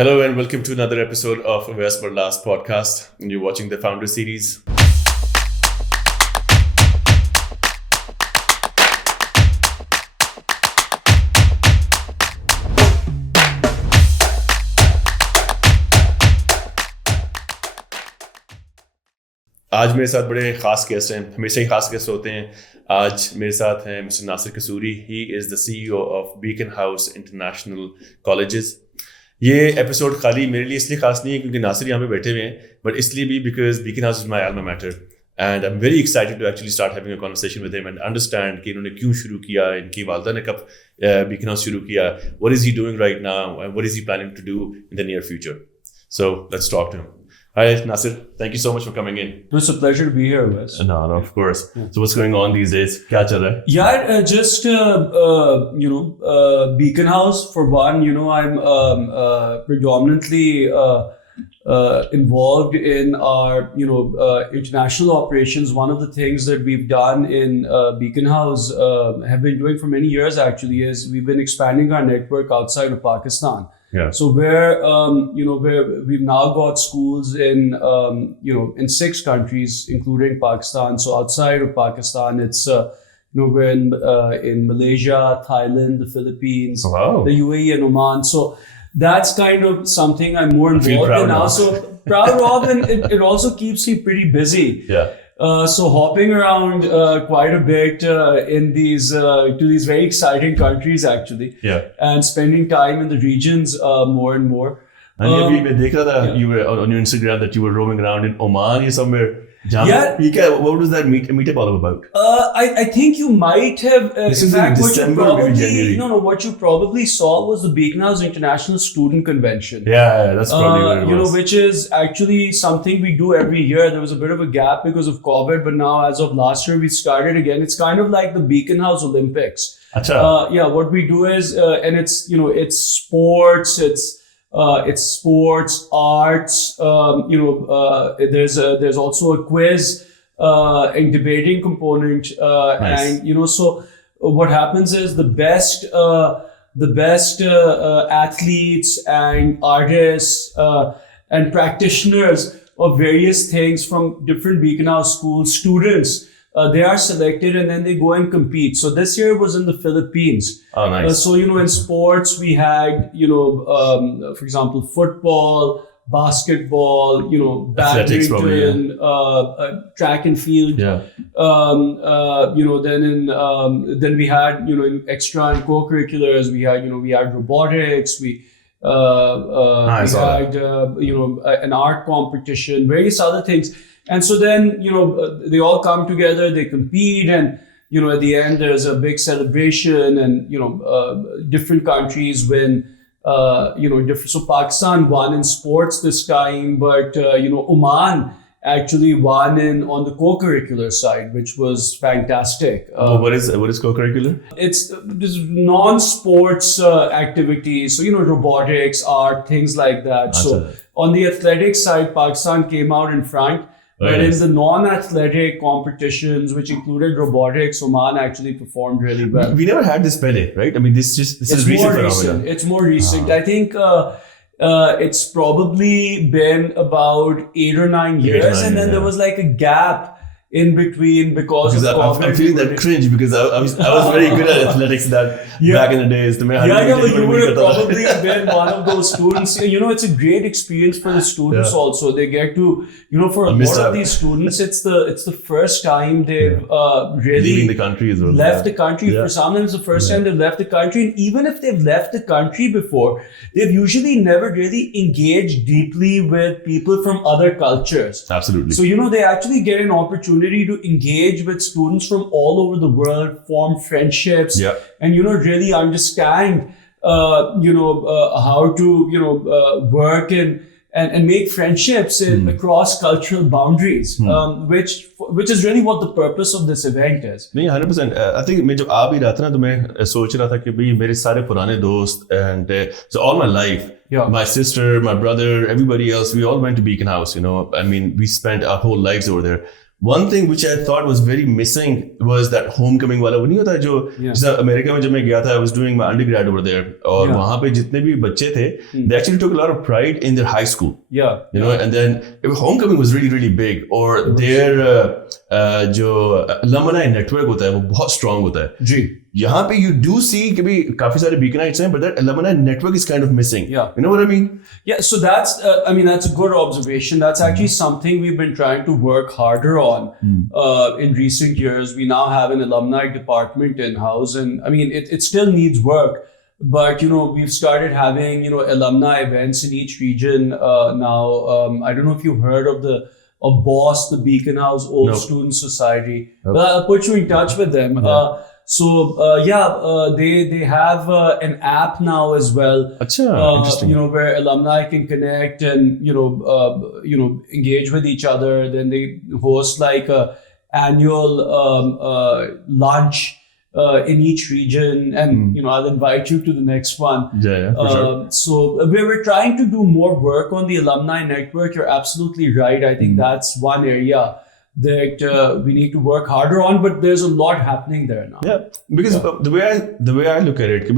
Hello and welcome to another episode of Owais Barlas podcast. And you're watching the Founder Series. आज मेरे साथ बड़े ख़ास guest हैं, हमेशा ही ख़ास गेस्ट होते हैं। आज मेरे साथ हैं mister Nasir Kasuri. He is the CEO of Beaconhouse international colleges. ये एपिसोड खाली मेरे लिए इसलिए ख़ास नहीं है क्योंकि नासिर यहाँ पे बैठे हुए हैं, बट इसलिए भी because Beaconhouse is my alma mater and I'm very excited to actually start having a conversation with him and understand कि इन्होंने क्यों शुरू किया, इनकी वालदा ने कब Beaconhouse शुरू किया, what is he doing right now and what is he planning to do in the near future. So let's talk to him. Hi, Nassir. Thank you so much for coming in. It's a pleasure to be here, Wes. No, of course. So what's going on these days? Kya chal raha hai? Yeah, just Beaconhouse for one. I'm predominantly involved in our international operations. One of the things that we've done in Beaconhouse have been doing for many years actually is we've been expanding our network outside of Pakistan. Yeah. So where we've now got schools in in 6 countries, including Pakistan. So outside of Pakistan, it's we're in Malaysia, Thailand, the Philippines, the UAE, and Oman. So that's kind of something I'm more involved in now. So proud of, and it also keeps me pretty busy. Yeah. So hopping around quite a bit in these to these very exciting countries actually, and spending time in the regions more and more. And I dekh raha tha, you were on your Instagram that you were roaming around in Oman or somewhere. What was that meetup all about? I think you might have. This in is fact, in December, maybe January. What you probably saw was the Beaconhouse International Student Convention. Yeah, that's probably what it was. Which is actually something we do every year. There was a bit of a gap because of COVID, but now as of last year we started again. It's kind of like the Beaconhouse Olympics. Achha. What we do is, and it's it's sports. It's sports, arts. There's also a quiz and debating component. Nice. And so what happens is the best athletes and artists and practitioners of various things from different Beaconhouse schools, students. They are selected and then they go and compete. So this year was in the Philippines. Oh, nice. So, in sports, we had, for example, football, basketball, badminton, track and field. Yeah. Then we had, in extra and co-curriculars, we had robotics, we had, an art competition, various other things. And so then, they all come together, they compete, and, at the end, there's a big celebration, and, different countries win, different. So Pakistan won in sports this time, but, Oman actually won on the co-curricular side, which was fantastic. What is co-curricular? It's non-sports activities. So, robotics, art, things like that. So on the athletic side, Pakistan came out in front. But in the non-athletic competitions, which included robotics, Oman actually performed really well. We never had this pehle, right? I mean, this is recent phenomenon. It's more recent. I think it's probably been about 8 or 9 years, and then there was like a gap in between because of COVID. I'm feeling that cringe because I was very good at athletics back in the days. But you would have probably been one of those students. It's a great experience for the students also. They get to, for a lot of these students, it's the first time they've really leaving the country as well. Left the country. For some of them, it's the first time they've left the country. And even if they've left the country before, they've usually never really engaged deeply with people from other cultures. Absolutely. So, they actually get an opportunity to engage with students from all over the world, form friendships, and really understand how to work and make friendships across cultural boundaries, which is really what the purpose of this event is. नहीं 100%. I think मैं जब आ भी रहा था ना तो मैं सोच रहा था कि भाई मेरे सारे पुराने दोस्त and so all my life, my sister, my brother, everybody else, we all went to Beaconhouse. I mean, we spent our whole lives over there. one thing which I thought was very missing was that homecoming वाला वो नहीं होता जो जैसे America में जब मैं गया था, I was doing my undergrad over there, और वहाँ पे जितने भी बच्चे थे, they actually took a lot of pride in their high school. You know, and then homecoming was really really big, or their जो alumni network होता है वो बहुत strong होता है. जी. यहाँ पे you do see कि भी काफी सारे Beaconites हैं, but that alumni network is kind of missing. You know what I mean? Yeah, so that's that's a good observation. That's actually something we've been trying to work harder on in recent years. We now have an alumni department in-house, and I mean it still needs work, but we've started having alumni events in each region now. I don't know if you've heard of BOSS, the Beaconhouse Old Student Society. But I'll put you in touch with them. They have an app now as well. Interesting. Where alumni can connect and engage with each other. Then they host like a annual lunch in each region, and I'll invite you to the next one. For sure. So we're trying to do more work on the alumni network. You're absolutely right. I think that's one area that we need to work harder on, but there's a lot happening there now. Because the way I look at it,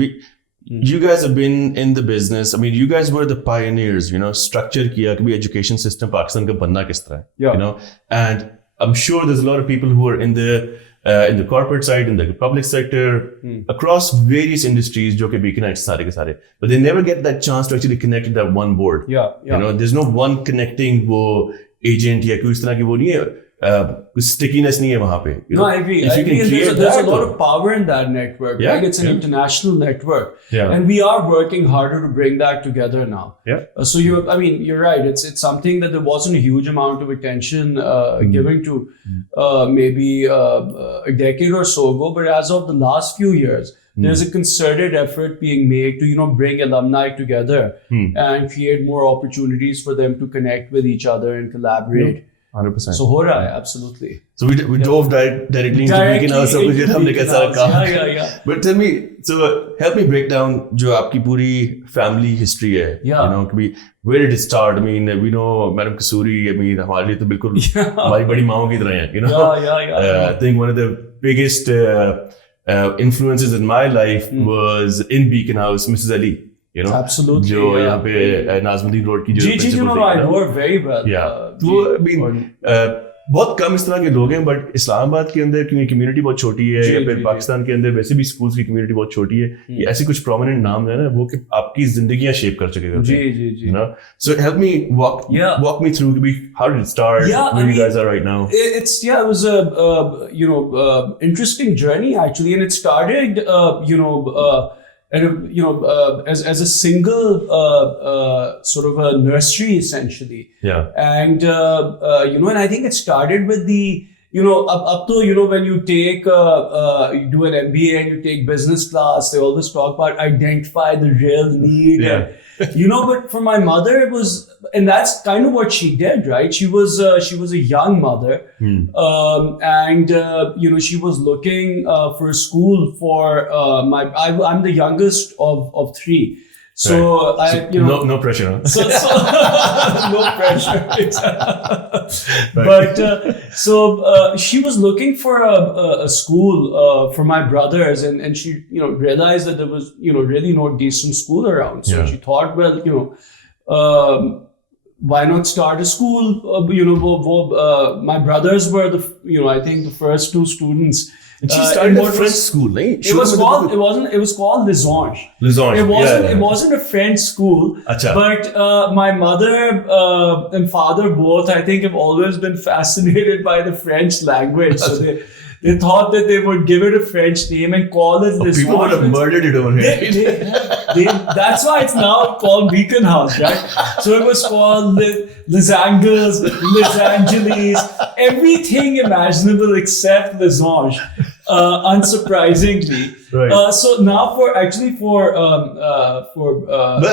you guys have been in the business. I mean, you guys were the pioneers. Structure kiya कि education system Pakistan का बनना किस तरह है. And I'm sure there's a lot of people who are in the corporate side, in the public sector, across various industries, जो कि Beaconites सारे के सारे, but they never get that chance to actually connect with that one board. There's no one connecting वो agent या कोई इस तरह की वो नहीं है. Stickiness नहीं है वहाँ पे. No, I agree. There's a lot of power in that network. Right? It's an international network, and we are working harder to bring that together now. So you're right. It's something that there wasn't a huge amount of attention given to maybe a decade or so ago, but as of the last few years, there's a concerted effort being made to bring alumni together and create more opportunities for them to connect with each other and collaborate. 100%. So हो रहा है, absolutely. So we dove directly into Beaconhouse, सब कुछ हमने कैसा काम. But tell me, so help me break down जो आपकी पूरी family history है. Where did it start? I mean, we know Madam Kasuri. I mean, हमारे लिए तो बिल्कुल हमारी बड़ी माँओं की तरह हैं. I think one of the biggest influences in my life was in Beaconhouse, Mrs. Ali. Absolutely. जो यहाँ पे नाज़मुद्दीन रोड की जो I know her very well. बहुत कम इस तरह के लोग हैं, बट इस्लामाबाद के अंदर क्योंकि कम्युनिटी बहुत छोटी है, या फिर पाकिस्तान के अंदर वैसे भी स्कूल्स की कम्युनिटी बहुत छोटी है, ये ऐसे कुछ प्रोमिनेंट नाम है ना वो कि आपकी जिंदगियां शेप कर चुके हैं. So help me walk me through how did it start, where you guys are right now. It was a interesting journey actually, and it started as a single sort of a nursery essentially. And and I think it started with the up to when you take you do an MBA and you take business class, they always talk about identify the real need. But for my mother it was, and that's kind of what she did, right? She was a young mother, and she was looking for a school for I'm the youngest of three. So no pressure, huh? So no pressure. But she was looking for a school for my brothers, and she realized that there was really no decent school around. So she thought, well, why not start a school? My brothers were I think the first two students. And she started a French school, right? It was called 𝐿𝐵𝐻𝐻𝐿𝐵𝐻. It wasn't a French school, but my mother and father both, I think, have always been fascinated by the French language. So they thought that they would give it a French name and call it 𝐿𝐵𝐻𝐻. People would have murdered it over here. That's why it's now called Beaconhouse, right? So it was called Les Angles, Les Angeles, everything imaginable except 𝐿𝐵𝐻𝐻. Unsurprisingly, right. So now but a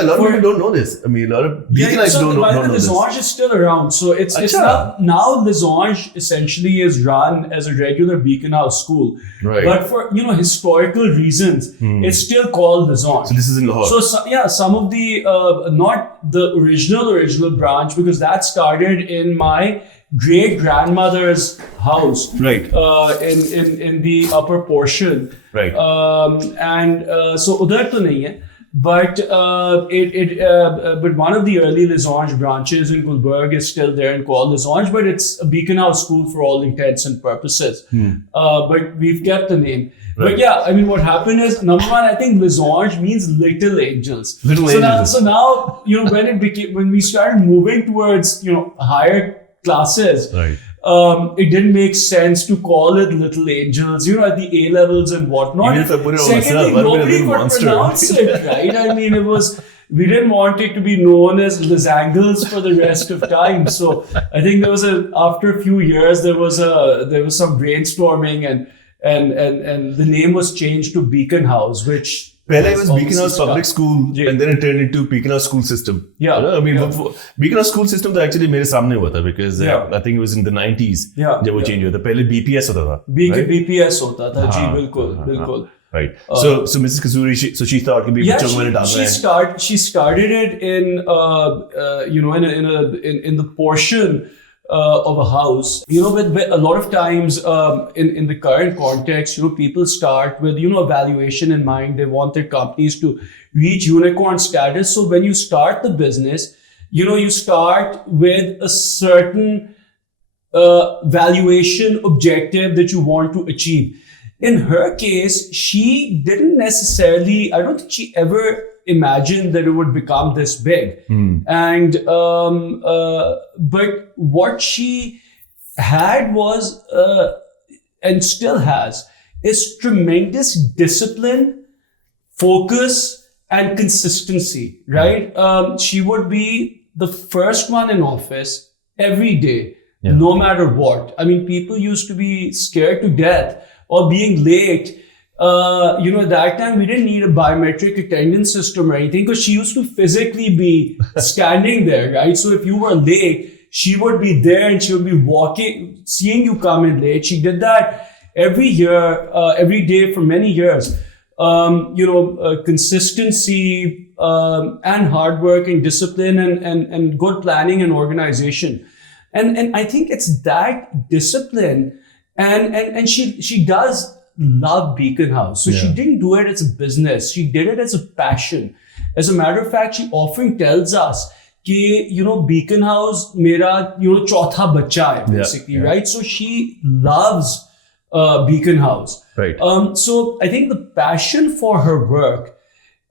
lot of people don't know this. I mean, a lot of Beaconites don't know this. 𝐿𝐵𝐻𝐻 is still around, so it's now 𝐿𝐵𝐻𝐻 essentially is run as a regular Beaconhouse school, right? But for historical reasons, it's still called 𝐿𝐵𝐻𝐻. So this is in Lahore. So some of the not the original branch, because that started in my great grandmother's house, Right. In the upper portion, Right. So udhar to nahi hai, but but one of the early 𝐒𝐤𝐲𝐻 branches in Gulberg is still there and called 𝐒𝐤𝐲𝐻, but it's a Beaconhouse School for all intents and purposes. But we've kept the name. Right. But yeah, I mean, what happened is, number one, I think 𝐒𝐤𝐲𝐻 means little angels. Little angels. So now, when we started moving towards, higher classes, Right. It didn't make sense to call it little angels, at the A levels and whatnot. Even if I put it on Secondly, myself, nobody could pronounce it, right? I mean, we didn't want it to be known as 𝐿𝐿𝑎𝑧𝑎𝑛𝑔𝑙𝑠 for the rest of time. So I think after a few years, there was some brainstorming and the name was changed to Beaconhouse, which Pehle was Beaconhouse Public School, Yeah. and then it turned into Beaconhouse School System. Yeah. I mean, Beaconhouse School System तो actually मेरे सामने हुआ था because Yeah. I think it was in the 90s Yeah. जब वो change हुआ था. पहले BPS होता था. right? BPS होता था, जी, हाँ, बिल्कुल, हाँ, बिल्कुल. Right. So Mrs. Kasuri, she thought कि भी बच्चों को मैंने डालना है. She started it in the portion of a house. With a lot of times in the current context, people start with evaluation in mind. They want their companies to reach unicorn status. So when you start the business, you start with a certain valuation objective that you want to achieve. In her case, she didn't necessarily, I don't think she ever imagined that it would become this big. And but what she had was and still has is tremendous discipline, focus, and consistency, right? She would be the first one in office every day, no matter what. I mean, people used to be scared to death or being late. At that time, we didn't need a biometric attendance system or anything because she used to physically be standing there, right? So if you were late, she would be there and she would be walking, seeing you come in late. She did that every year, every day for many years. Consistency and hard work and discipline and good planning and organization. And I think it's that discipline and she does love Beaconhouse. So she didn't do it as a business. She did it as a passion. As a matter of fact, she often tells us that, Beaconhouse mera, chautha bacha hai, basically, right? So she loves Beaconhouse. Right. So I think the passion for her work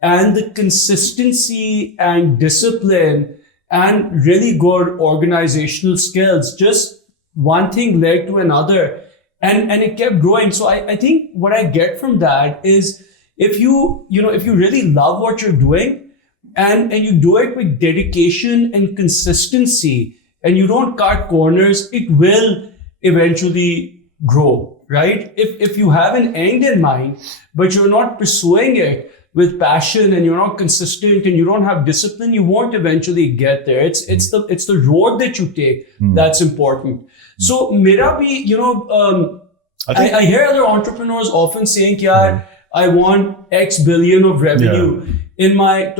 and the consistency and discipline and really good organizational skills, just one thing led to another. And it kept growing. So I think what I get from that is if you really love what you're doing and you do it with dedication and consistency and you don't cut corners, it will eventually grow, right? If you have an end in mind, but you're not pursuing it with passion and you're not consistent and you don't have discipline, you won't eventually get there. It's the road that you take that's important. So mera bhi, I hear other entrepreneurs often saying, I want X billion of revenue in my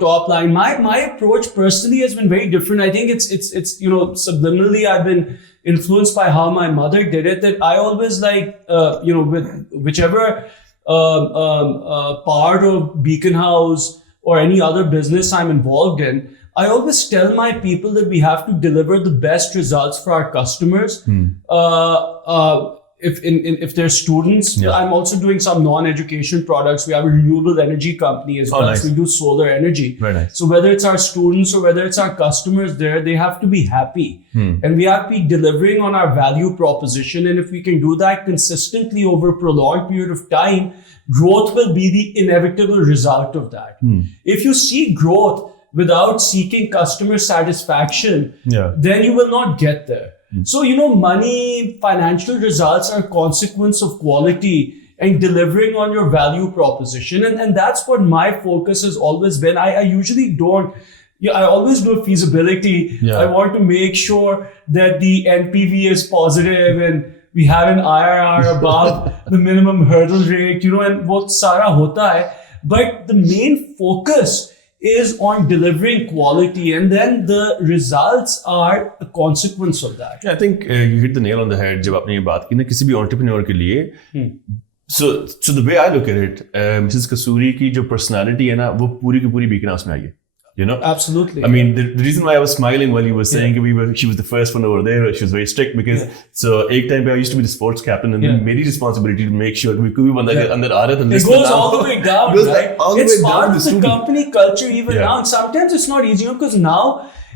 top line. My approach personally has been very different. I think it's subliminally I've been influenced by how my mother did it, that I always like with whichever part of Beaconhouse or any other business I'm involved in, I always tell my people that we have to deliver the best results for our customers. If they're students, I'm also doing some non-education products. We have a renewable energy company as well. Nice. So we do solar energy. Very nice. So whether it's our students or whether it's our customers there, they have to be happy. And we have to be delivering on our value proposition. And if we can do that consistently over a prolonged period of time, growth will be the inevitable result of that. If you see growth without seeking customer satisfaction, then you will not get there. So, money, financial results are a consequence of quality and delivering on your value proposition. And that's what my focus has always been. I usually don't, I always do feasibility. I want to make sure that the NPV is positive and we have an IRR above the minimum hurdle rate, and what sara hota hai. But the main focus is on delivering quality, and then the results are a consequence of that. I think you hit the nail on the head जब आपने ये बात की ना किसी भी entrepreneur के लिए. So the way I look at it, Mrs. Kasuri की जो personality है ना वो पूरी की पूरी Beaconhouse में आई है. You know? Absolutely. I mean, the reason why I was smiling while you were saying she was the first one over there, she was very strict because so एक time पे I used to be the sports captain and then मेरी responsibility to make sure कि कोई भी बंदा के अंदर आ रहा है तो it goes all the way down, right? It's part of the company culture even now. And sometimes it's not easy because now,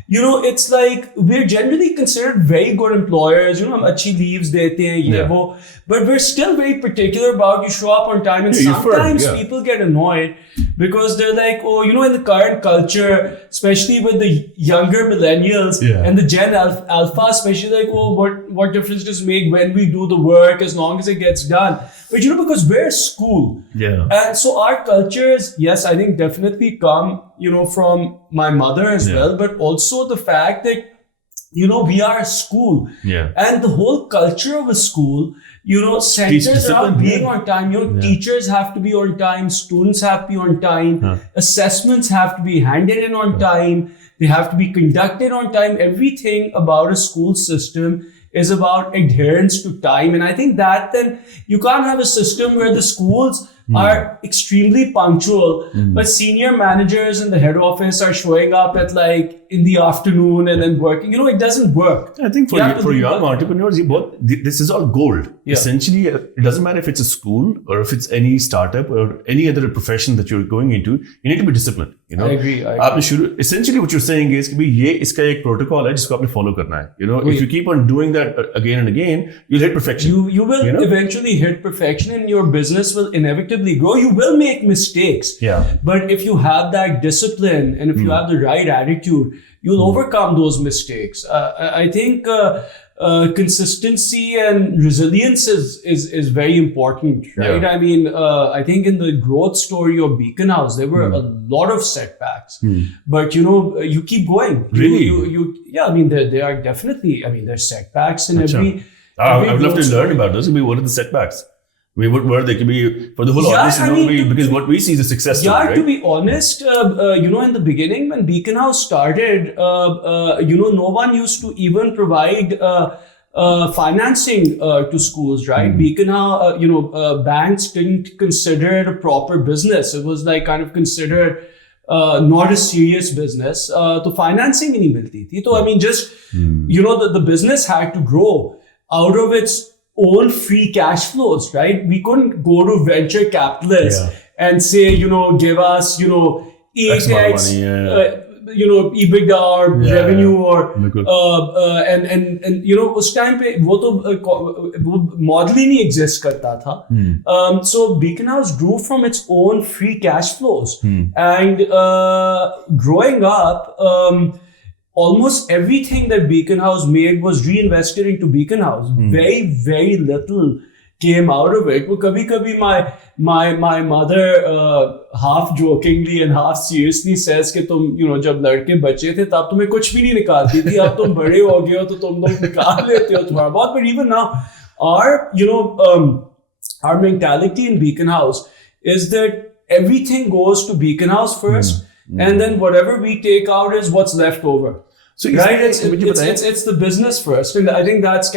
you know, it's like we're generally considered very good employers. You know, हम अच्छी leaves देते हैं ये वो, but we're still very particular about you show up on time. And sometimes people get annoyed because they're like, oh, you know, in the current culture, especially with the younger millennials and the Gen Alpha, especially like, oh, what difference does it make when we do the work as long as it gets done? But you know, because we're a school, and so our cultures, yes, I think definitely come, you know, from my mother as well, but also the fact that, you know, we are a school, and the whole culture of a school, you know, centers around being on time. You know, teachers have to be on time, students have to be on time, assessments have to be handed in on time, they have to be conducted on time. Everything about a school system is about adherence to time. And I think that then you can't have a system where the schools are extremely punctual, but senior managers in the head office are showing up at like in the afternoon and then working. You know, it doesn't work. I think for young entrepreneurs, this is all gold. Essentially, it doesn't matter if it's a school or if it's any startup or any other profession that you're going into, you need to be disciplined. You know, I agree. Essentially what you're saying is कि ये इसका एक protocol है जिसको आपने follow करना है. You know, if you keep on doing that again and again, you'll hit perfection. You will eventually hit perfection, and your business will inevitably grow. You will make mistakes. But if you have that discipline and if you have the right attitude, you'll overcome those mistakes. I think consistency and resilience is very important, right? I mean, I think in the growth story of Beaconhouse, there were a lot of setbacks, but you know, you keep going. Really? I mean, there are definitely, I mean, there's setbacks in every I would love to learn about those. I mean, what are the setbacks? I mean, what were they? Could be for the whole audience to know, because what we see is a success story, right? To be honest, you know, in the beginning when Beaconhouse started, you know, no one used to even provide financing to schools, right? Beaconhouse, you know, banks didn't consider it a proper business. It was like kind of considered not a serious business. So financing nahi milti thi. So I mean, just you know, the business had to grow out of its own free cash flows, right? We couldn't go to venture capitalists and say, you know, give us, you know, 8x, you know, EBITDA or revenue or and you know, उस time पे वो model ही नहीं exist करता था. So Beaconhouse grew from its own free cash flows, and growing up, almost everything that Beaconhouse made was reinvested into Beaconhouse. Very, very little came out of it. Well, kabhi my mother half jokingly and half seriously says कि तुम, you know, जब लड़के बच्चे थे तब तुम्हें कुछ भी नहीं निकालती थी. अब तुम बड़े हो गए हो तो तुम लोग निकाल लेते हो थोड़ा बहुत. But even now, our mentality in Beaconhouse is that everything goes to Beaconhouse first. And then whatever we take out is what's left over. So right, it's the business first, and I think that's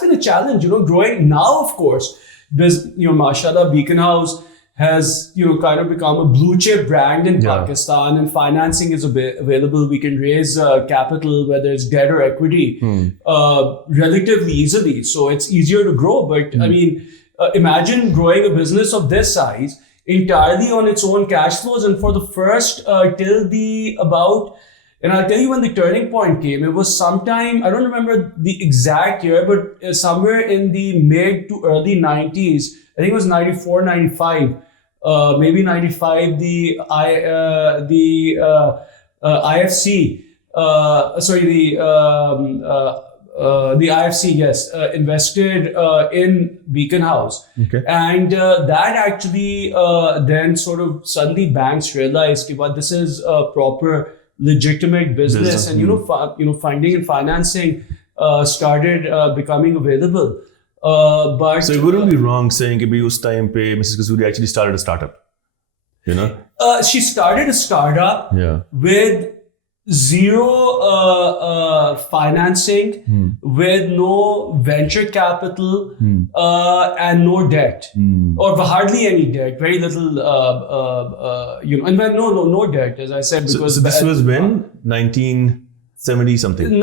been a challenge, you know, growing now. Of course, you know, mashallah, Beaconhouse has, you know, kind of become a blue chip brand in Pakistan, and financing is available. We can raise capital, whether it's debt or equity, relatively easily. So it's easier to grow. But I mean, imagine growing a business of this size entirely on its own cash flows, and for the first and I'll tell you when the turning point came. It was sometime, I don't remember the exact year, but somewhere in the mid to early 90s. I think it was 94, 95, maybe 95. The IFC, the IFC, yes, invested in Beaconhouse. Okay. And that actually then sort of suddenly banks realized that this is a proper legitimate business. And you know, funding and financing started becoming available. But so it wouldn't be wrong saying that us time pe Mrs. Kasuri actually started a startup. You know, She started a startup with zero financing, with no venture capital, and no debt, or hardly any debt, very little, and when no debt, as I said, because so this was when 1970 something.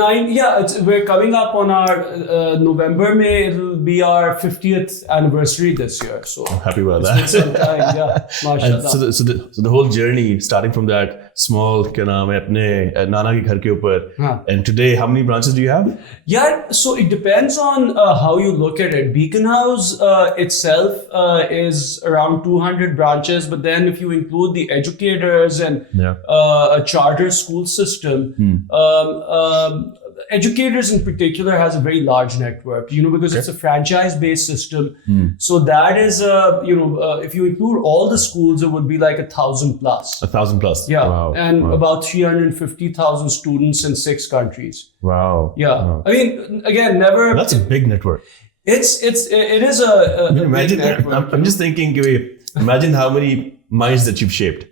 We're coming up on our November, May. It'll be our 50th anniversary this year. So I'm happy about that. It's been some time, yeah. And so the whole journey, starting from that small, क्या नाम है अपने नाना के घर के ऊपर, and today, how many branches do you have? Yeah, so it depends on how you look at it. Beaconhouse itself is around 200 branches, but then if you include the educators and a charter school system, educators in particular has a very large network, because it's a franchise-based system. So that is, if you include all the schools, it would be like 1,000 plus. 1,000 plus. Yeah, wow. and about 350,000 students in 6 countries. Wow. Yeah, wow. I mean, again, never. That's a big network. It is a imagine. big network. I'm just thinking. Imagine how many minds that you've shaped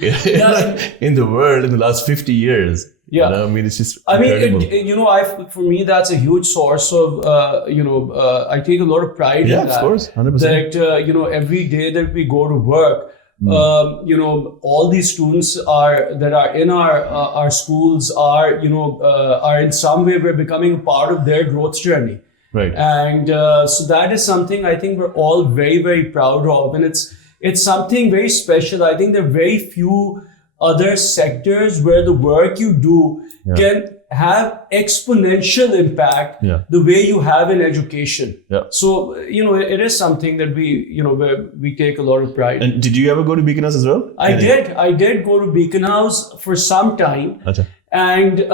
in the world in the last 50 years. Yeah, I mean, it's just. I incredible. mean, for me, that's a huge source of, I take a lot of pride in that. Yeah, of course, 100%. That every day that we go to work, all these students that are in our schools are in some way we're becoming a part of their growth journey. Right. And so that is something I think we're all very, very proud of, and it's something very special. I think there are very few other sectors where the work you do can have exponential impact the way you have in education. Yeah. So, it is something that where we take a lot of pride. And did you ever go to Beaconhouse as well? I did go to Beaconhouse for some time. Achha. And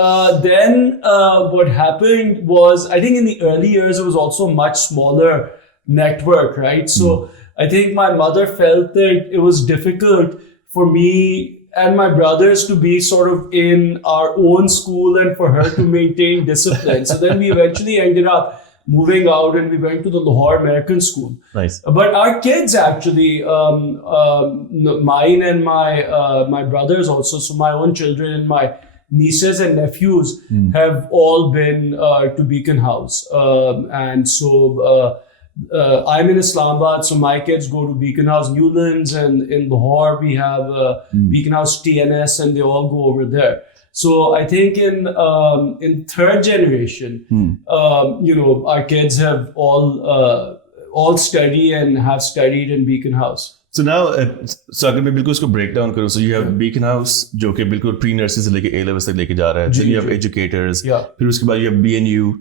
then what happened was, I think in the early years, it was also a much smaller network, right? So I think my mother felt that it was difficult for me and my brothers to be sort of in our own school and for her to maintain discipline. So then we eventually ended up moving out and we went to the Lahore American School. Nice. But our kids actually, mine and my brothers also, so my own children and my nieces and nephews have all been to Beaconhouse. And so I'm in Islamabad, so my kids go to Beaconhouse Newlands, and in Lahore we have Beaconhouse TNS, and they all go over there. So I think in third generation, our kids have all study and have studied in Beaconhouse. So now, so अगर मैं बिल्कुल इसको break down करूँ, so you have Beaconhouse जो कि बिल्कुल pre-nursery से लेके A levels तक लेके जा रहा है. Then you have educators. फिर उसके बाद you have BNU.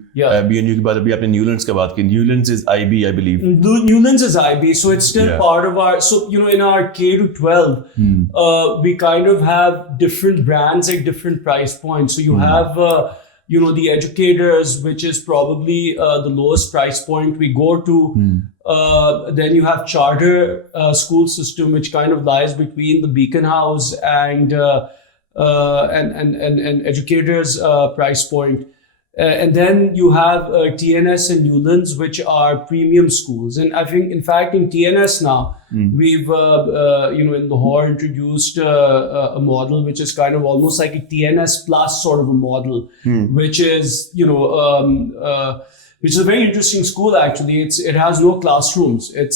BNU के बाद अभी आपने Newlands का बात की. Newlands is IB, I believe. Newlands is IB, so it's still part of our. So in our K to 12, we kind of have different brands at different price points. So you have. The educators, which is probably the lowest price point we go to. Then you have charter school system, which kind of lies between the Beaconhouse and educators price point. And then you have TNS and Newlands, which are premium schools. And I think, in fact, in TNS now, we've, in Lahore introduced a model which is kind of almost like a TNS plus sort of a model, which is, which is a very interesting school, actually. It has no classrooms. It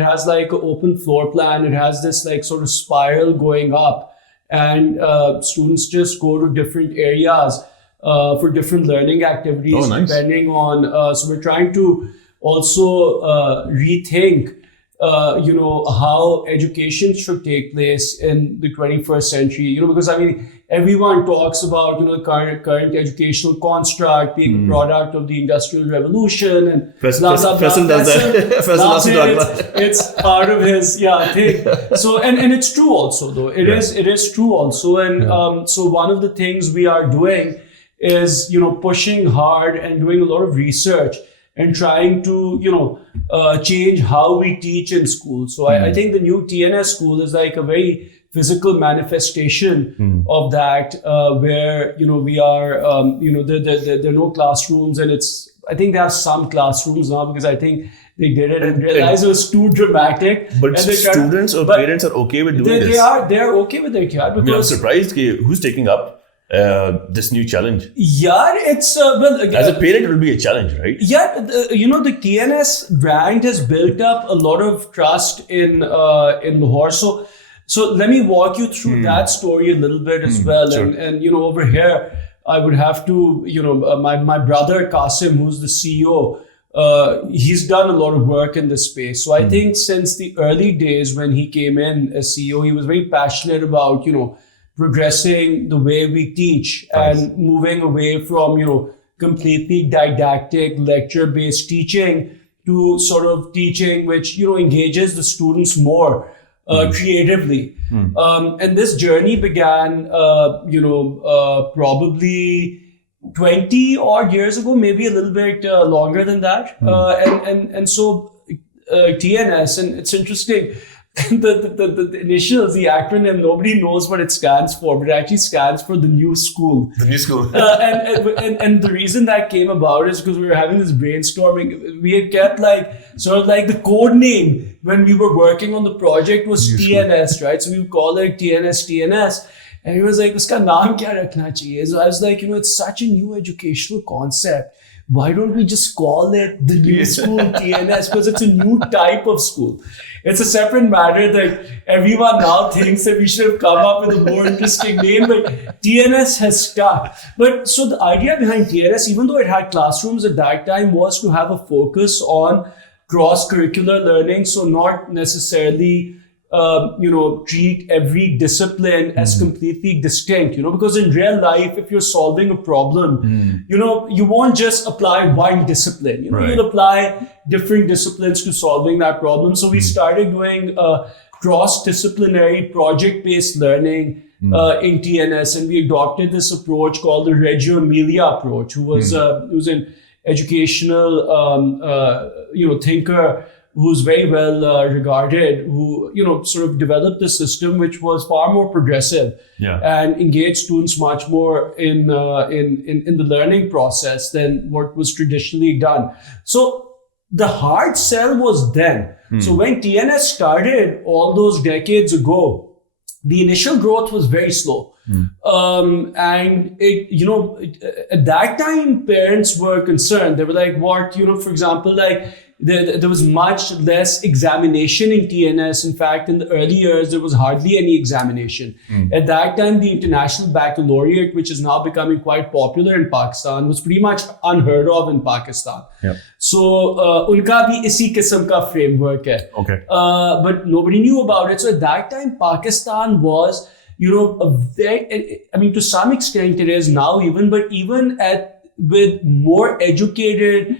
has like an open floor plan. It has this like sort of spiral going up, and students just go to different areas for different learning activities, depending on, so we're trying to also rethink, how education should take place in the 21st century, because I mean, everyone talks about, current educational construct being a product of the Industrial Revolution and blah, blah, blah. It's part of his thing. So, and it's true also, though. It is true also. And so one of the things we are doing is, pushing hard and doing a lot of research and trying to, change how we teach in school. So I think the new TNS school is like a very physical manifestation of that, where, we are, there are no classrooms, and it's I think they have some classrooms now because I think they did it and realized it was too dramatic. But students or parents are okay with doing this? They're okay with it, yeah. Because I'm surprised who's taking up this new challenge. Yeah, it's as a parent, it will be a challenge, right? Yeah, the TNS brand has built up a lot of trust in Lahore. So let me walk you through that story a little bit as well. Sure. And over here, I would have to, my brother Qasim, who's the CEO, he's done a lot of work in this space. So I think since the early days when he came in as CEO, he was very passionate about, progressing the way we teach and moving away from, completely didactic lecture-based teaching to sort of teaching which, engages the students more creatively. And this journey began, probably 20 odd years ago, maybe a little bit longer than that. And so TNS, and it's interesting, the initials, the acronym, nobody knows what it stands for, but it actually stands for the new school. The new school. And the reason that came about is because we were having this brainstorming. We had kept the code name when we were working on the project was new TNS, school. Right? So we would call it TNS. And he was like, uska naam kya rakhna chahiye? So I was like, it's such a new educational concept. Why don't we just call it the new school TNS? Because it's a new type of school. It's a separate matter that everyone now thinks that we should have come up with a more interesting name, but TNS has stuck. But so the idea behind TNS, even though it had classrooms at that time, was to have a focus on cross-curricular learning. So not necessarily treat every discipline as completely distinct, because in real life, if you're solving a problem, you won't just apply one discipline, you'll apply different disciplines to solving that problem. So we started doing cross-disciplinary project-based learning in TNS, and we adopted this approach called the Reggio Emilia approach, who was an educational, thinker who's very well regarded, who sort of developed a system which was far more progressive and engaged students much more in the learning process than what was traditionally done. So the hard sell was then. So when TNS started all those decades ago, the initial growth was very slow. And at that time, parents were concerned. They were like, what, for example, there was much less examination in TNS. In fact, in the early years, there was hardly any examination. At that time, the International Baccalaureate, which is now becoming quite popular in Pakistan, was pretty much unheard of in Pakistan. So, unka bhi isi qisam ka framework hai. But nobody knew about it. So at that time, Pakistan was, to some extent it is now even, but even with more educated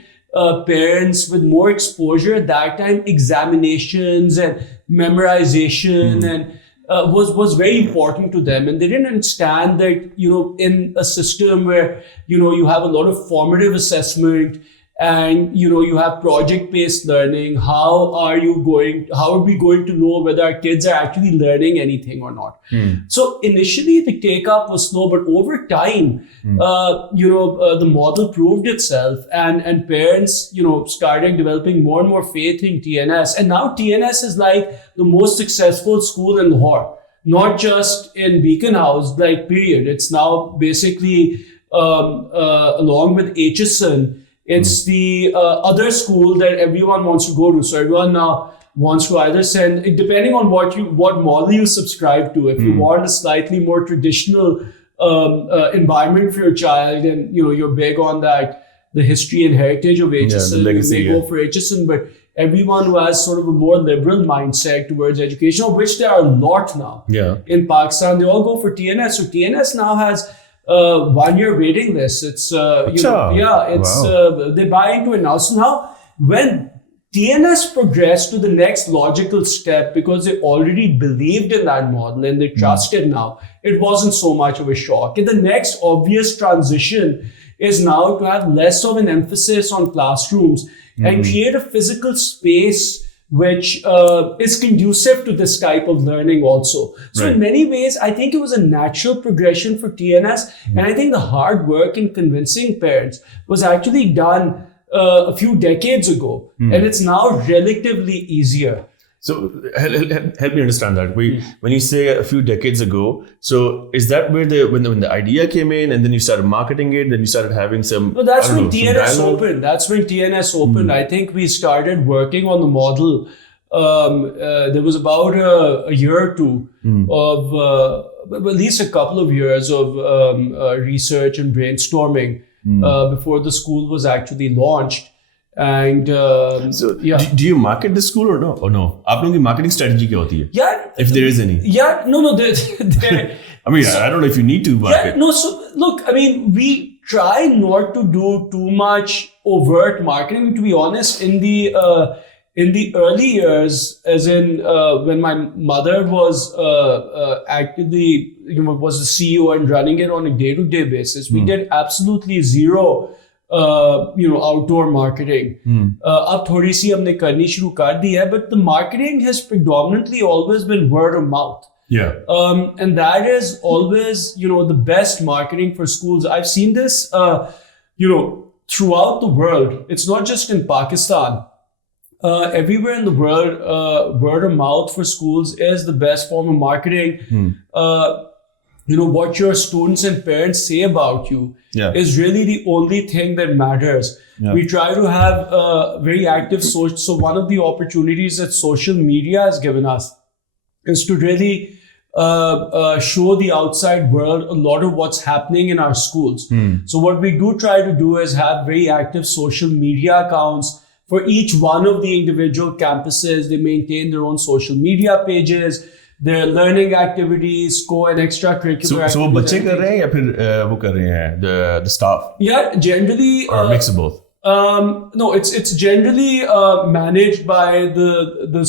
parents with more exposure at that time, examinations and memorization and was very important to them. And they didn't understand that, in a system where, you have a lot of formative assessment and, you have project-based learning, how are we going to know whether our kids are actually learning anything or not? So initially the take-up was slow, but over time, the model proved itself and parents, started developing more and more faith in TNS. And now TNS is like the most successful school in Lahore, not just in Beaconhouse, period. It's now basically, along with 𝐻𝐸𝐿, it's the other school that everyone wants to go to. So everyone now wants to either send, depending on what model you subscribe to. If you want a slightly more traditional environment for your child, and you're big on that, the history and heritage of 𝐻𝐸𝐿, you may go for 𝐻𝐸𝐿. But everyone who has sort of a more liberal mindset towards education, of which there are a lot now in Pakistan, they all go for TNS. So TNS now has 1 year waiting list. It's they buy into it now. So now when TNS progressed to the next logical step, because they already believed in that model and they trusted now, it wasn't so much of a shock. And the next obvious transition is now to have less of an emphasis on classrooms and create a physical space which is conducive to this type of learning also. So in many ways, I think it was a natural progression for TNS. And I think the hard work in convincing parents was actually done a few decades ago, and it's now relatively easier. So help me understand that. When you say a few decades ago, so is that where when the idea came in, and then you started marketing it, then you started having some? No, that's when TNS opened. That's when TNS opened. I think we started working on the model. There was about a year or two of, at least a couple of years of research and brainstorming before the school was actually launched. And so, do you market the school or no? आप लोगों की marketing strategy क्या होती है? Yeah, if there is any. Yeah, no. There, I mean, I don't know if you need to market. Yeah, no. So look, I mean, we try not to do too much overt marketing. To be honest, in the early years, as in when my mother was actively, was the CEO and running it on a day-to-day basis, we did absolutely zero. Outdoor marketing. अब थोड़ी सी हमने करनी शुरू कर दी है, but the marketing has predominantly always been word of mouth. Yeah. And that is always, the best marketing for schools. I've seen this, throughout the world. It's not just in Pakistan. Everywhere in the world, word of mouth for schools is the best form of marketing. What your students and parents say about you is really the only thing that matters. Yeah. We try to have very active social. So one of the opportunities that social media has given us is to really show the outside world a lot of what's happening in our schools. So what we do try to do is have very active social media accounts for each one of the individual campuses. They maintain their own social media pages. Their learning activities, co and extracurricular activities. So वो बच्चे कर रहे हैं या फिर वो कर रहे हैं the staff? Yeah, generally. Or a mix of both. No, it's generally managed by the.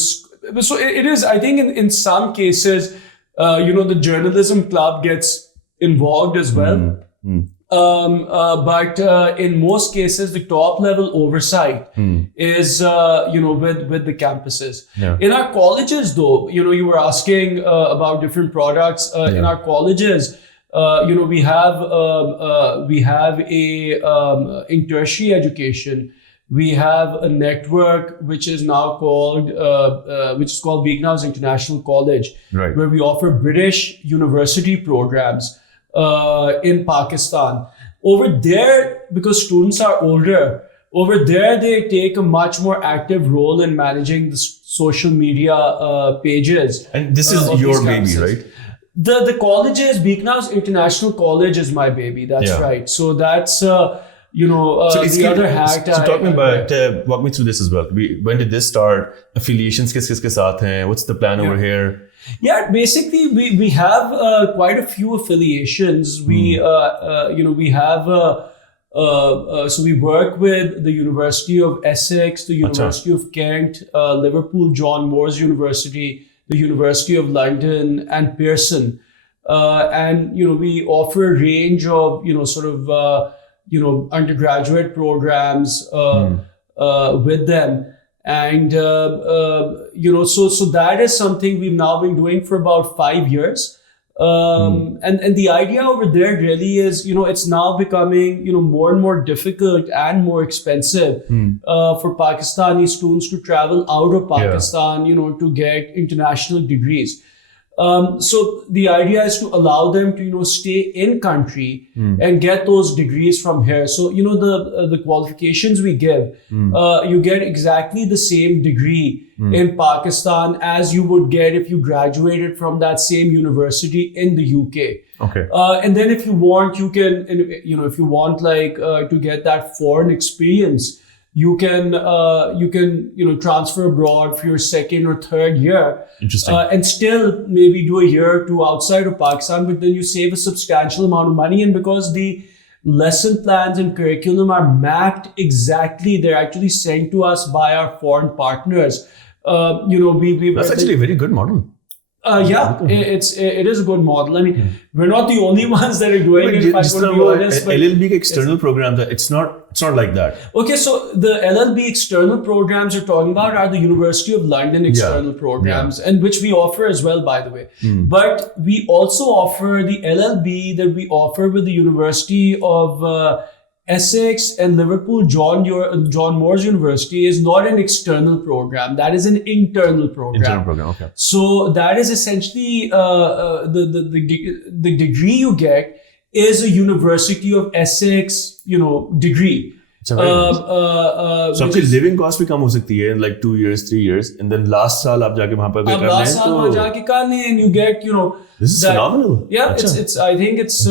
So it is. I think in some cases, the journalism club gets involved as well. But in most cases, the top level oversight is, with the campuses. Yeah. In our colleges, though, you were asking about different products. In our colleges, we have in tertiary education, we have a network which is now called Beaconhouse International College, right, where we offer British university programs. In Pakistan. Over there, because students are older, over there they take a much more active role in managing the social media pages. And this is your baby, right? The college is Beaconhouse International College is my baby. That's right. So that's so the other hat. So talk me about walk me through this as well. When did this start? Affiliations किस साथ हैं? What's the plan over here? Yeah, basically we have quite a few affiliations. We have so we work with the University of Essex, the University of Kent, Liverpool John Moores University, the University of London, and Pearson. And we offer a range of undergraduate programs with them. And, so that is something we've now been doing for about 5 years. And the idea over there really is, it's now becoming, more and more difficult and more expensive, for Pakistani students to travel out of Pakistan, to get international degrees. So the idea is to allow them to, stay in country and get those degrees from here. So, the qualifications we give, you get exactly the same degree in Pakistan as you would get if you graduated from that same university in the UK. Okay. And then if you want, you can, if you want to get that foreign experience, you can transfer abroad for your second or third year. Interesting. And still maybe do a year or two outside of Pakistan, but then you save a substantial amount of money. And because the lesson plans and curriculum are mapped exactly, they're actually sent to us by our foreign partners. That's actually a very good model. It is a good model. I mean, we're not the only ones that are doing it. If I could be honest, LLB external program, it's not like that. Okay, so the LLB external programs you're talking about are the University of London external programs, and which we offer as well, by the way. But we also offer the LLB that we offer with the University of Essex and Liverpool John Moores University is not an external program. That is an internal program. Internal program, okay. So that is essentially the degree you get is a University of Essex, degree. So आपकी living cost भी कम हो सकती है in like 2 years, 3 years, and then last साल आप जाके वहाँ पर कर लें last साल वहाँ जाके कर लें and you get this is phenomenal. Yeah, it's I think it's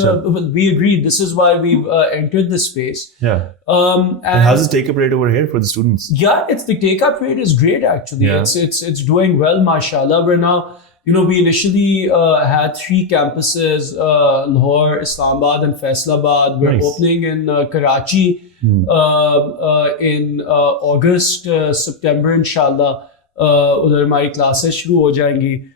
we agreed. This is why we've entered this space. Yeah. And how's the take-up rate over here for the students? Yeah, the take-up rate is great actually. Yeah. It's doing well, mashallah. We're now, we initially had 3 campuses, Lahore, Islamabad and Faisalabad. We're opening in Karachi in August, September, inshallah. उधर हमारी classes शुरू हो जाएंगी.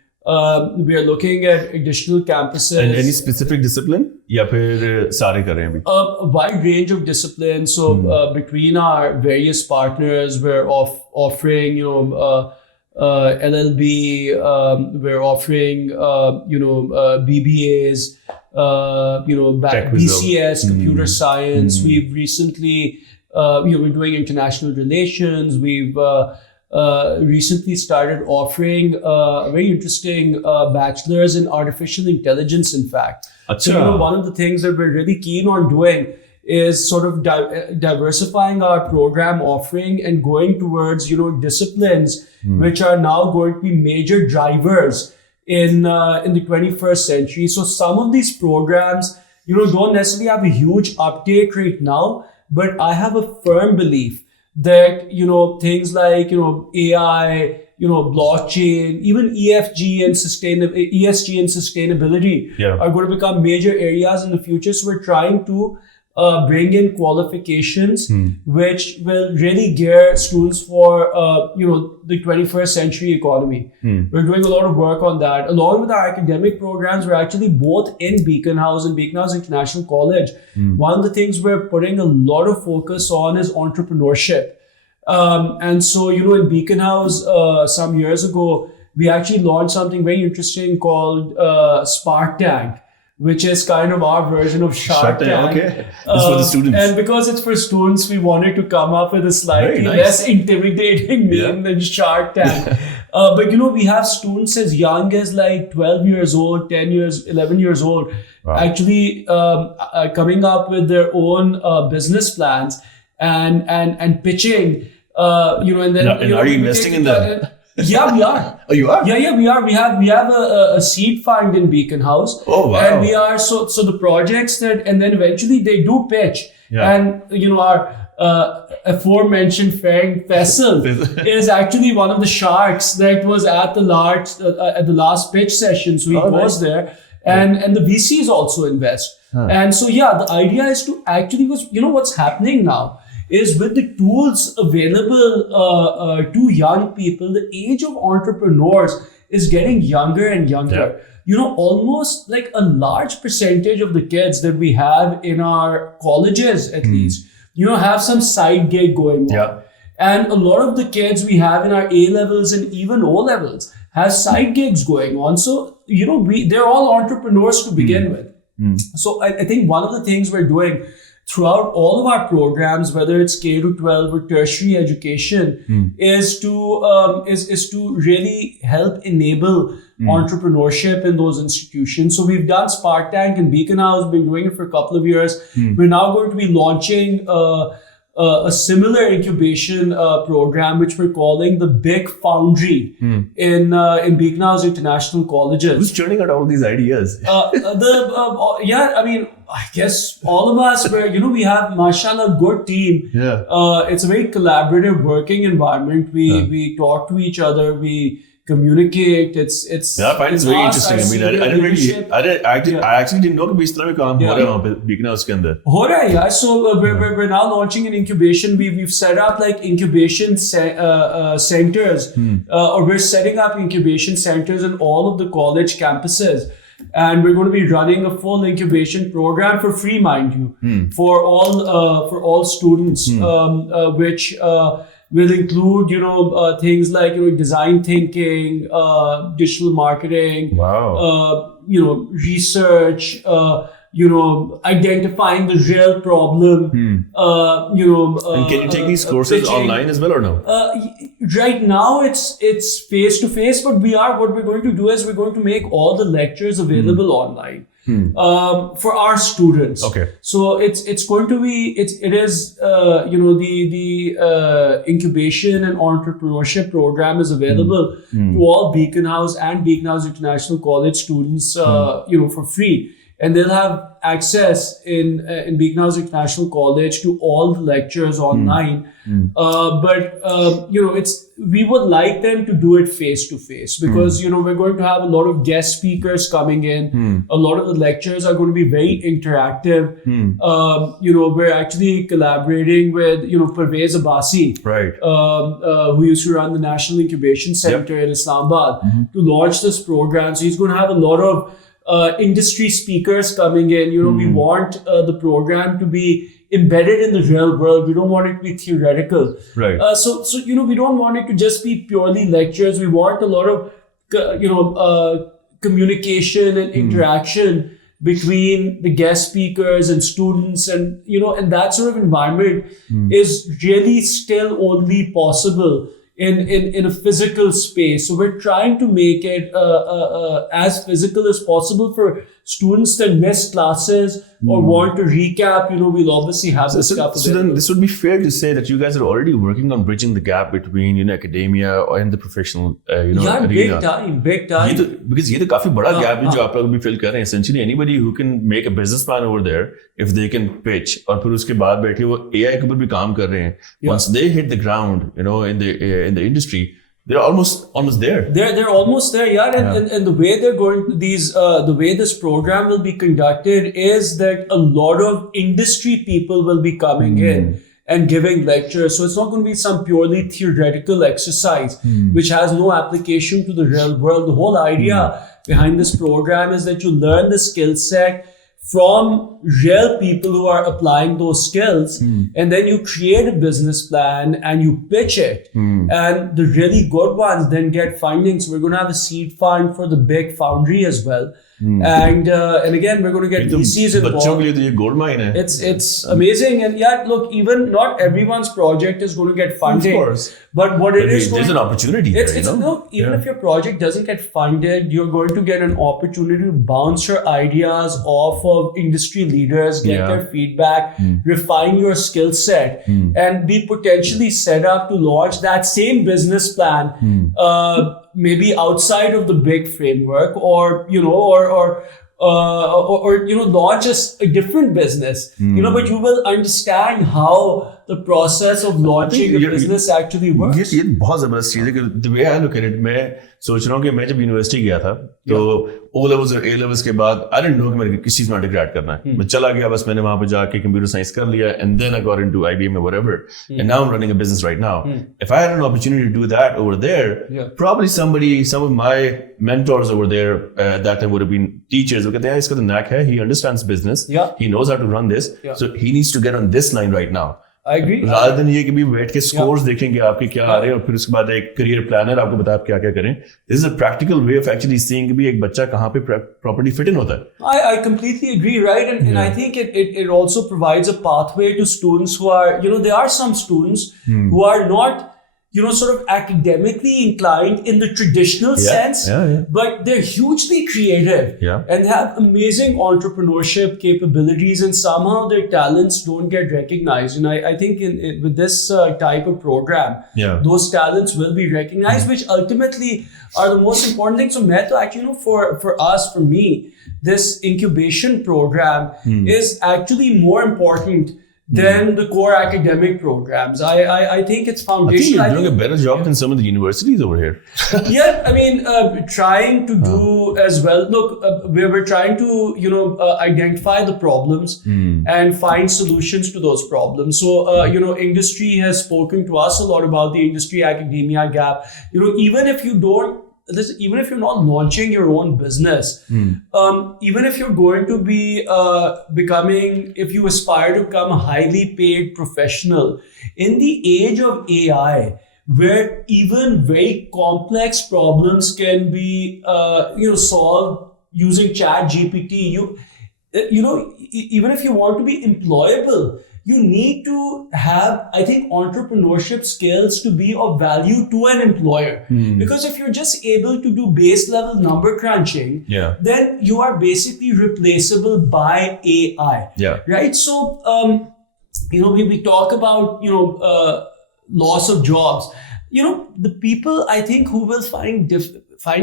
We are looking at additional campuses. And any specific discipline? या फिर सारे कर रहे हैं अभी? A wide range of disciplines. So between our various partners, we're offering, LLB, we're offering, BBAs, BCS, computer science. We've recently, we're doing international relations. We've recently started offering a very interesting bachelor's in artificial intelligence, in fact. Achha. So, one of the things that we're really keen on doing is sort of diversifying our program offering and going towards, disciplines which are now going to be major drivers in the 21st century. So some of these programs, don't necessarily have a huge uptake right now, but I have a firm belief that, things like, AI, blockchain, even ESG and sustainability are going to become major areas in the future. So we're trying to bring in qualifications which will really gear students for, the 21st century economy. We're doing a lot of work on that. Along with our academic programs, we're actually both in Beaconhouse and Beaconhouse International College. One of the things we're putting a lot of focus on is entrepreneurship. And so, in Beaconhouse, some years ago, we actually launched something very interesting called Spark Tank, which is kind of our version of Shark Tank. Okay. It's for the students. And because it's for students, we wanted to come up with a slightly less intimidating name than Shark Tank. But, we have students as young as like 12 years old, 10 years, 11 years old, actually coming up with their own business plans and pitching, and then... And are you investing in them? Yeah, we are. Oh, you are? Yeah, we are. We have a seed fund in Beaconhouse. Oh, wow. And we are, so the projects and then eventually they do pitch. Yeah. And, our aforementioned friend Faisal is actually one of the sharks that was at the last pitch session. So he was there. And the VCs also invest. And so, the idea is to actually, what's happening now is with the tools available to young people, the age of entrepreneurs is getting younger and younger. Almost like a large percentage of the kids that we have in our colleges, at least, have some side gig going on. And a lot of the kids we have in our A levels and even O levels have side gigs going on. So, they're all entrepreneurs to begin with. So I think one of the things we're doing throughout all of our programs, whether it's K-12 or tertiary education, is to really help enable entrepreneurship in those institutions. So we've done Spark Tank in Beaconhouse, been doing it for a couple of years. We're now going to be launching a similar incubation program, which we're calling the Big Foundry in Beaconhouse International Colleges. Who's churning out all these ideas? I guess all of us, we have, mashallah, a good team. It's a very collaborative working environment. We talk to each other. We communicate. I find it's very interesting. I actually didn't know that इस तरह का काम हो रहा है वहाँ पे Beaconhouse के अंदर. हो रहा है यार. So we're now launching an incubation. We've set up like incubation centers, or we're setting up incubation centers in all of the college campuses. And we're going to be running a full incubation program for free, mind you, for all students, which will include, things like, design thinking, digital marketing, research, identifying the real problem. And can you take these courses pitching. online as well or no? Right now it's face to face, but what we're going to do is we're going to make all the lectures available online. For our students. Okay. So it's going to be the incubation and entrepreneurship program is available to all Beaconhouse and Beaconhouse International College students for free, and they'll have access in Beaconhouse International College to all the lectures online. But we would like them to do it face to face, because we're going to have a lot of guest speakers coming in. A lot of the lectures are going to be very interactive. We're actually collaborating with Parvez Abbasi, right, who used to run the National Incubation Center in Islamabad, to launch this program. So he's going to have a lot of industry speakers coming in. We want the program to be embedded in the real world. We don't want it to be theoretical. Right. So we don't want it to just be purely lectures. We want a lot of communication and interaction between the guest speakers and students, and that sort of environment is really still only possible in a physical space. So we're trying to make it as physical as possible for students that miss classes or want to recap. We'll obviously have this stuff available. So then this would be fair to say that you guys are already working on bridging the gap between academia and the professional arena. Big time. Because ये तो काफी बड़ा gap है जो आप लोग भी fill कर रहे हैं. Essentially anybody who can make a business plan over there, if they can pitch, और फिर उसके बाद बैठ के वो AI के ऊपर भी काम कर रहे हैं. Once they hit the ground, in the industry, they're almost there. They're almost there, and the way they're going, the way this program will be conducted is that a lot of industry people will be coming in and giving lectures. So it's not going to be some purely theoretical exercise which has no application to the real world. The whole idea behind this program is that you learn the skill set from real people who are applying those skills, and then you create a business plan and you pitch it, and the really good ones then get funding. So we're going to have a seed fund for the big foundry as well, and again we're going to get VCs involved. It's amazing, and look, even not everyone's project is going to get funded, of course, but there's an opportunity. Even if your project doesn't get funded, you're going to get an opportunity to bounce your ideas off of industry leaders, get their feedback, refine your skill set, and be potentially set up to launch that same business plan, maybe outside of the big framework, or launch a different business, but you will understand how the process of launching a business actually works. ये बहुत जबरदस्त चीज है कि the way I look at it, मैं सोच रहा हूँ कि मैं जब यूनिवर्सिटी गया था तो O levels और A levels के बाद I didn't know कि मैंने किस चीज में अंडरग्रेड करना है. मैं चला गया, बस मैंने वहां पे जाके कंप्यूटर साइंस कर लिया, and then I got into IBM or whatever, and now I'm running a business right now. If I had an opportunity to do that over there, probably some of my mentors over there at that time would have been teachers. वो कहते हैं इसका तो knack है, he understands business, he knows how to run this, so he needs to get on this line right now. I agree. rather than ये कि भी बैठ के scores देखेंगे आपके क्या आ रहे हैं और फिर उसके बाद एक career planner आपको बता आप क्या क्या करें. This is a practical way of actually seeing कि भी एक बच्चा कहाँ पे properly fit in होता है. I completely agree, right? And I think it also provides a pathway to students who are, there are some students who are not, sort of academically inclined in the traditional sense, but they're hugely creative and have amazing entrepreneurship capabilities, and somehow their talents don't get recognized. And I think with this type of program, those talents will be recognized, which ultimately are the most important thing. So actually, for me, this incubation program is actually more important than the core academic programs. I think it's foundational. I think you're doing a better job than some of the universities over here. Trying to do as well. Look, we're trying to, identify the problems and find solutions to those problems. So, industry has spoken to us a lot about the industry-academia gap. Even if you're not launching your own business, even if you're going to be if you aspire to become a highly paid professional, in the age of AI, where even very complex problems can be solved using ChatGPT, even if you want to be employable, you need to have, I think, entrepreneurship skills to be of value to an employer. Because if you're just able to do base level number crunching, then you are basically replaceable by AI. Right? So, we talk about, loss of jobs. The people, I think, who will find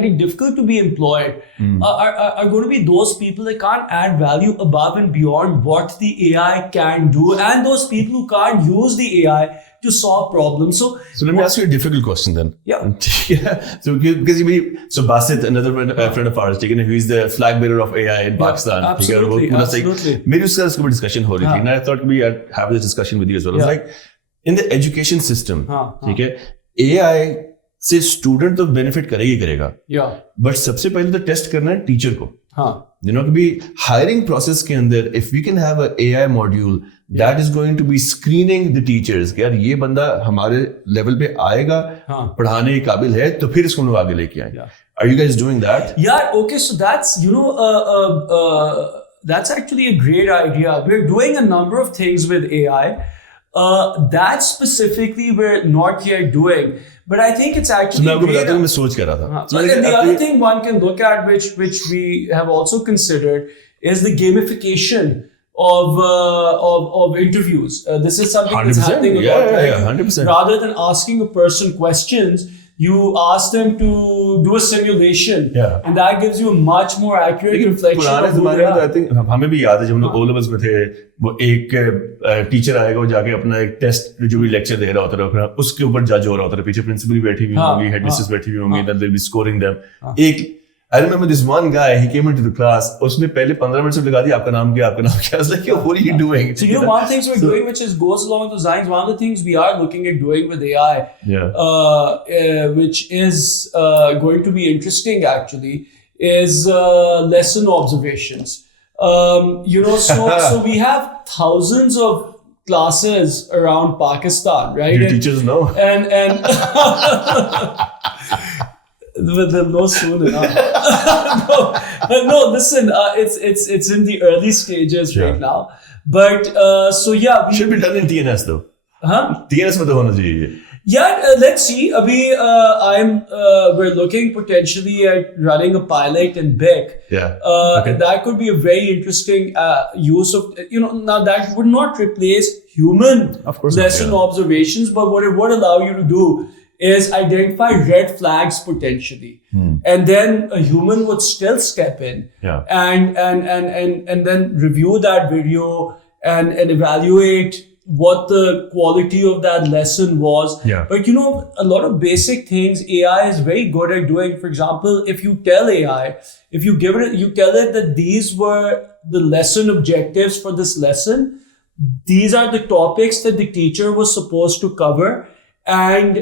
it difficult to be employed are going to be those people that can't add value above and beyond what the AI can do, and those people who can't use the AI to solve problems. So let me ask you a difficult question then. So because Basit, another friend of ours, who is the flag bearer of AI in Pakistan. Absolutely. Maybe उसका discussion हो रही थी. And I thought I'd have this discussion with you as well. It's like in the education system, AI से student तो benefit करेगा but सबसे पहले तो टेस्ट करना है टीचर को कि हायरिंग प्रोसेस के अंदर if we can have a AI module that is going to be screening the teachers कि यार ये बंदा हमारे लेवल पे आएगा पढ़ाने के काबिल है तो फिर इसको हम लोग आगे लेके आएंगे. Are you guys doing that? Yeah, okay, so that's that's actually a great idea. We're doing a number of things with AI. That specifically we're not yet doing, but I think it's actually great. मैं सोच कर रहा था. And the other thing one can look at, which we have also considered, is the gamification of interviews. This is something that's happening a lot. 100%. Rather than asking a person questions, you ask them to do a simulation, and that gives you a much more accurate reflection. पुराने ज़माने में I think हमें भी याद है जब हम लोग O levels में थे, वो एक टीचर आएगा वो जाके अपना एक टेस्ट जो भी लेक्चर दे रहा होता था उसके ऊपर जज हो रहा होता था, पीछे प्रिंसिपल भी बैठी हुई होंगी, हेड मिस्ट्रेस बैठी हुई होंगी, then they'll be scoring them. I remember this one guy, he came into the class, उसने पहले 15 मिनट से लगा दिया आपका नाम क्या. I was like, what are you doing? So one thing we're doing which goes along those lines, one of the things we are looking at doing with AI, which is going to be interesting actually, is lesson observations. So we have thousands of classes around Pakistan, right? Your teachers know. And they'll know soon enough. No, listen, it's in the early stages right now. But we should be done in TNS though. TNS में तो होना चाहिए. Let's see. We're looking potentially at running a pilot in BIC. That could be a very interesting use of, now that would not replace human lesson observations, but what it would allow you to do is identify red flags potentially, and then a human would still step in and then review that video and evaluate what the quality of that lesson was. But a lot of basic things AI is very good at doing. For example, if you tell AI, if you tell it that these were the lesson objectives for this lesson, these are the topics that the teacher was supposed to cover. And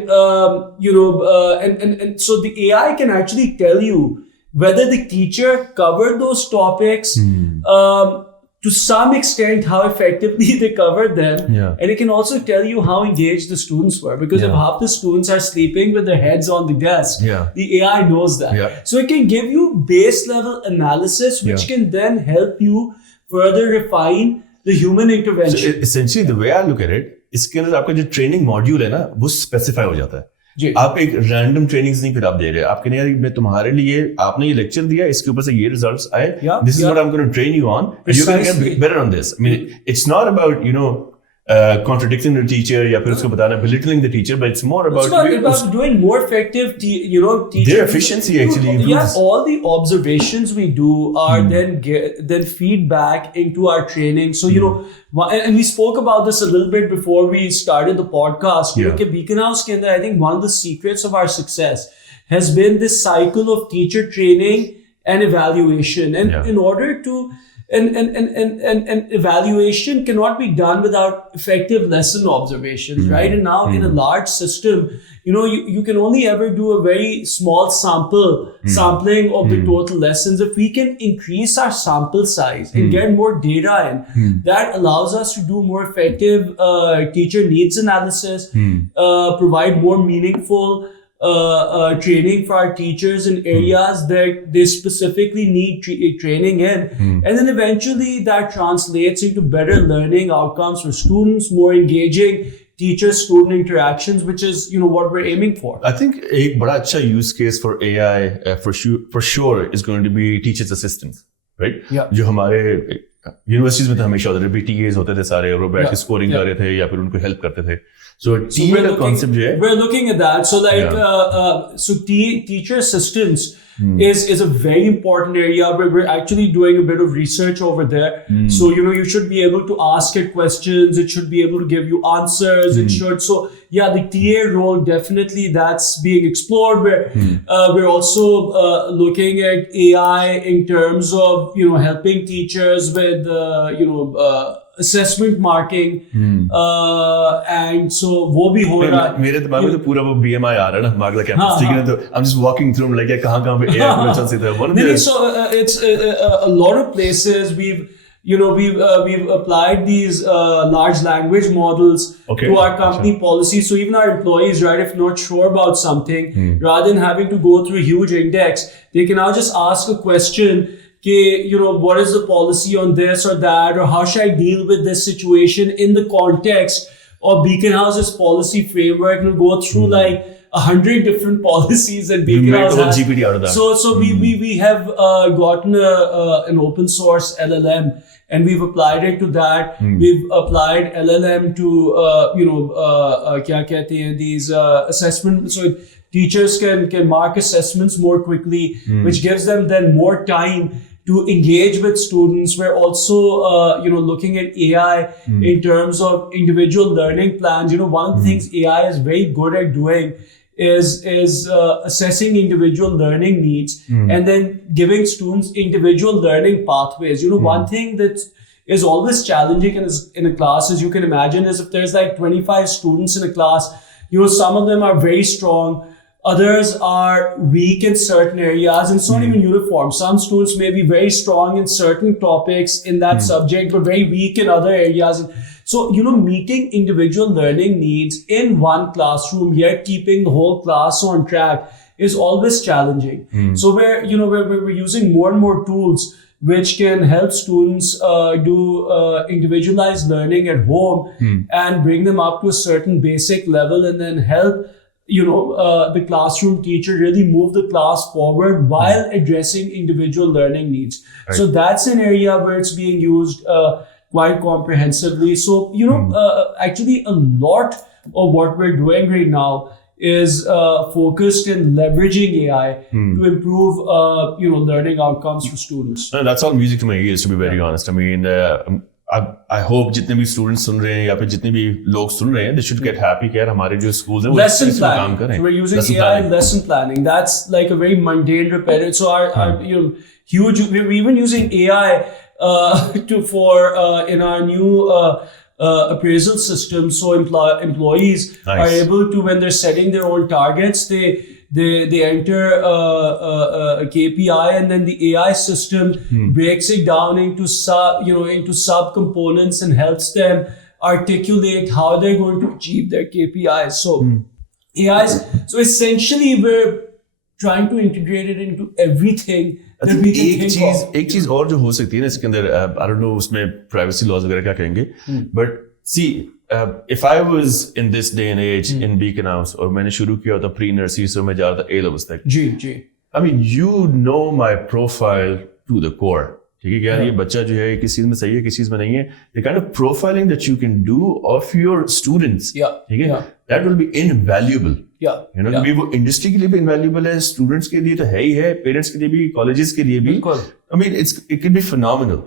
so the AI can actually tell you whether the teacher covered those topics to some extent, how effectively they covered them. And it can also tell you how engaged the students were, because if half the students are sleeping with their heads on the desk, the AI knows that. So it can give you base level analysis, which can then help you further refine the human intervention. So essentially, the way I look at it, इसके अंदर आपका जो training module है ना वो specify हो जाता है. आप एक रैंडम ट्रेनिंग्स नहीं फिर आप दे रहे, आपके नहीं मैं तुम्हारे लिए आपने ये लेक्चर दिया, इसके ऊपर से ये रिजल्ट्स आए, this is what I am going to train you on, you can get better on this. I mean it's not about contradicting the teacher या फिर उसको बताना belittling the teacher, but it's more about doing more effective teaching. Their efficiency actually improves. All the observations we do are then feedback into our training. So and we spoke about this a little bit before we started the podcast. Beaconhouse ke andar, I think one of the secrets of our success has been this cycle of teacher training and evaluation, and in order to And evaluation cannot be done without effective lesson observations, right? And now in a large system, you can only ever do a very small sampling of the total lessons. If we can increase our sample size and get more data in, that allows us to do more effective teacher needs analysis, provide more meaningful training for our teachers in areas that they specifically need training in. And then eventually that translates into better learning outcomes for students, more engaging teacher-student interactions, which is, what we're aiming for. I think a बड़ा अच्छा use case for AI for sure is going to be teachers assistants, right? Yeah. जो हमारे universities में तो हमेशा होते थे, TAs होते थे सारे, और वो बैठ के स्कोरिंग कर रहे थे या फिर उनको हेल्प करते थे. So TA का concept जो है, we're looking at that. So teacher assistants is a very important area where we're actually doing a bit of research over there. So, you should be able to ask it questions. It should be able to give you answers. It should. So, yeah, the TA role, definitely that's being explored. We're also looking at AI in terms of, helping teachers with, assessment marking. And so वो भी हो रहा है. मेरे दिमाग में तो पूरा वो BMI आ रहा है ना, Magla campus. ठीक है, तो I'm just walking through like कहाँ पे AI को चल सकता है. So it's a lot of places we've applied these large language models to our company policy. So even our employees, right, if not sure about something, rather than having to go through a huge index, they can now just ask a question. What is the policy on this or that, or how should I deal with this situation in the context of Beaconhouse's policy framework? We'll go through like 100 different policies that Beaconhouse has. GPT out of that. So we have gotten an open source LLM, and we've applied it to that. We've applied LLM to क्या कहते हैं, these assessment. So teachers can mark assessments more quickly, which gives them then more time to engage with students. We're also, looking at AI in terms of individual learning plans. One of the things AI is very good at doing is assessing individual learning needs and then giving students individual learning pathways. One thing that is always challenging in a class, as you can imagine, is if there's like 25 students in a class, some of them are very strong. Others are weak in certain areas, and it's not even uniform. Some students may be very strong in certain topics in that subject, but very weak in other areas. So, meeting individual learning needs in one classroom, yet keeping the whole class on track is always challenging. So we're using more and more tools which can help students do individualized learning at home and bring them up to a certain basic level, and then help the classroom teacher really move the class forward while addressing individual learning needs. Right. So that's an area where it's being used quite comprehensively. So, actually a lot of what we're doing right now is focused in leveraging AI to improve, learning outcomes for students. No, that's all music to my ears, to be very honest. I mean, I hope जितने भी students सुन रहे हैं या फिर जितने भी लोग सुन रहे हैं, they should get happy कि यार हमारे जो schools हैं वो lesson इस पे काम planning. करें. So we're using AI in lesson planning. That's like a very mundane, repetitive. So our huge. We're even using AI in our new appraisal system. So employees are able to, when they're setting their own targets, they enter a KPI, and then the AI system breaks it down into sub components and helps them articulate how they're going to achieve their KPIs. So so essentially we're trying to integrate it into everything that we can think of. एक चीज और जो हो सकती है ना इसके अंदर, I don't know उसमें privacy laws वगैरह क्या कहेंगे, but see, if I was in this day and age in Beaconhouse और मैंने शुरू किया था pre-nursery, so मैं जा रहा था A levels तक. जी. I mean, you know my profile to the core. ठीक है क्या, ये बच्चा जो है किस चीज में सही है, किस चीज में नहीं है. The kind of profiling that you can do of your students, ठीक है, that will be invaluable. अभी वो इंडस्ट्री के लिए भी invaluable है, स्टूडेंट्स के लिए तो है ही है, पेरेंट्स के लिए भी, कॉलेजेस के लिए भी. I mean, it can be phenomenal.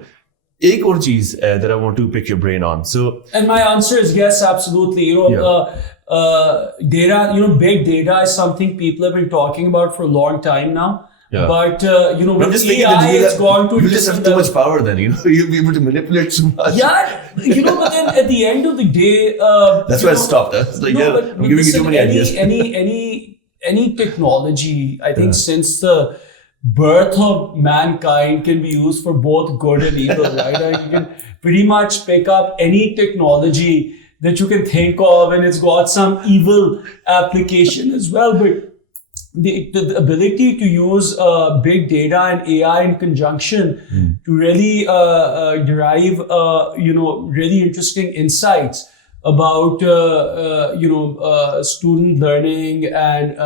एक और चीज that I want to pick your brain on. So, and my answer is yes, absolutely. Data, big data is something people have been talking about for a long time now. Yeah. But with AI, it's gone to. You just have too much power. Then you'll be able to manipulate too much. Yeah, but then at the end of the day, that's why I stopped. It's like, I'm giving you too many ideas. Any technology, I think, since the birth of mankind, can be used for both good and evil, right? You can pretty much pick up any technology that you can think of, and it's got some evil application as well. But the ability to use big data and AI in conjunction to really derive really interesting insights about student learning and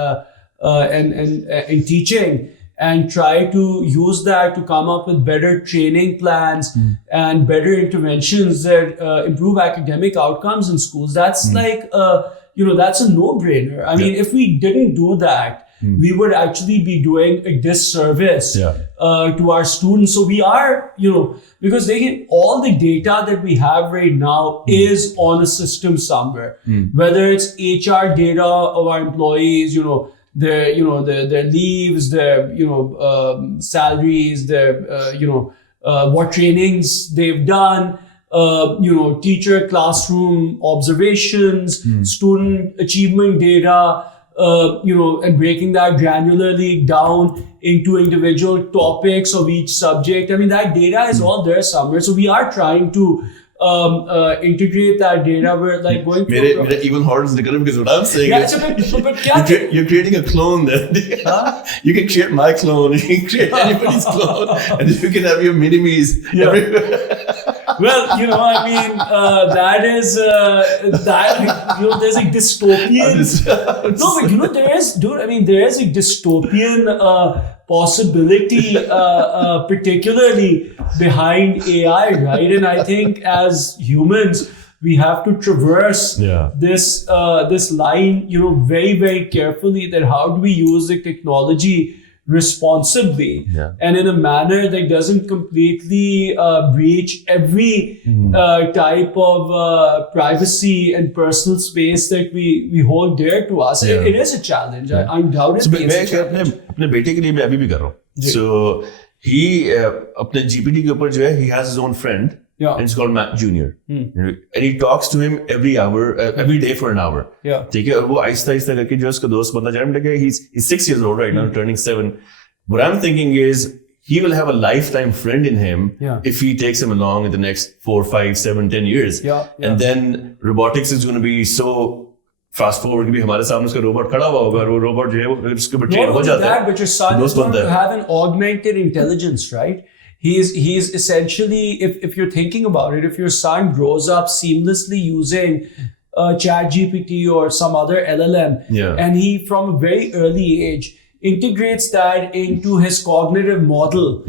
teaching, and try to use that to come up with better training plans and better interventions that improve academic outcomes in schools. That's like that's a no-brainer. I mean, if we didn't do that, we would actually be doing a disservice to our students. So we are, because all the data that we have right now is on a system somewhere, whether it's HR data of our employees, their leaves, their salaries, their what trainings they've done, teacher classroom observations, student achievement data, and breaking that granularly down into individual topics of each subject. I mean, that data is all there somewhere. So we are trying to integrate that data. We're like going through even harder is because what I'm saying is you're creating a clone then. You can create my clone, you can create anybody's clone, and you can have your mini-me's everywhere. Well, that is there's a dystopian. No, but there is, dude. I mean, there is a dystopian possibility, particularly behind AI, right? And I think as humans, we have to traverse this line, very, very carefully. That how do we use the technology responsibly and in a manner that doesn't completely breach every type of privacy and personal space that we hold dear to us. It is a challenge. Undoubtedly, it's a challenge. अपने बेटे के लिए मैं अभी भी कर रहा हूँ. So he अपने GPT के ऊपर जो है, he has his own friend. And it's called Matt Junior. And he talks to him every hour, every day for an hour. ठीक है, और वो आहिस्ता आहिस्ता करके जो उसका दोस्त बनता जा रहा है. He's 6 years old right now, turning 7. What I'm thinking is he will have a lifetime friend in him if he takes him along in the next 4, 5, 7, 10 years. And then robotics is going to be so fast forward कि भी हमारे सामने उसका robot खड़ा हुआ होगा, और वो रोबोट जो है वो उसके ऊपर ट्रेन हो जाता है. But your son is going to have an augmented intelligence, right? He's essentially, if you're thinking about it, if your son grows up seamlessly using ChatGPT or some other LLM, and he from a very early age integrates that into his cognitive model.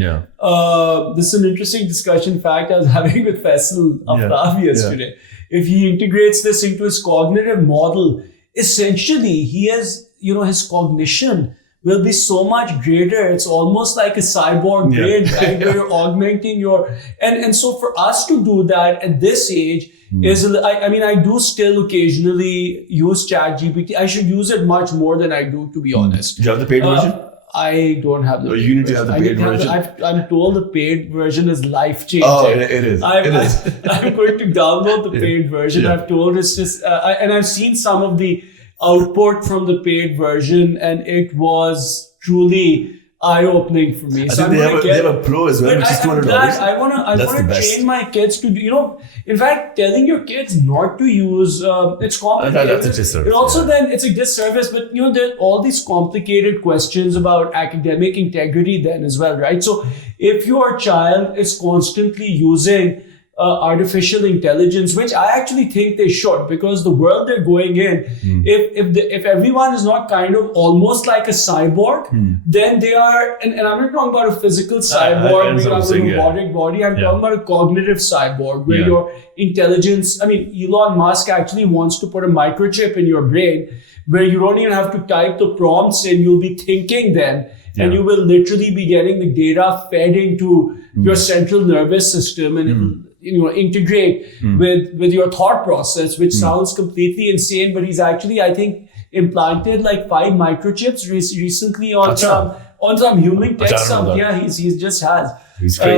This is an interesting discussion fact I was having with Faisal Aftab yesterday. If he integrates this into his cognitive model, essentially he has, his cognition will be so much greater. It's almost like a cyborg brain, right? Where you're augmenting your, and so for us to do that at this age is, I do still occasionally use ChatGPT. I should use it much more than I do, to be honest. Do you have the paid version? I don't have the paid you need to have the paid version. I'm told the paid version is life-changing. Oh, it is. I'm going to download the paid version. I've told it's just, and I've seen some of the output from the paid version, and it was truly eye-opening for me. I think they have a pro as well, which is $200. I want to train my kids to do, in fact, telling your kids not to use, it's complicated. That's a disservice. It also then, it's a disservice, but there are all these complicated questions about academic integrity then as well, right? So if your child is constantly using artificial intelligence, which I actually think they should, because the world they're going in, if everyone is not kind of almost like a cyborg, then they are, and I'm not talking about a physical cyborg where you have a robotic body, I'm talking about a cognitive cyborg where your intelligence, Elon Musk actually wants to put a microchip in your brain where you don't even have to type the prompts in, you'll be thinking then, and you will literally be getting the data fed into your central nervous system, and it'll integrate with your thought process, which sounds completely insane, but he's actually, I think, implanted like 5 microchips recently on some human test. He just has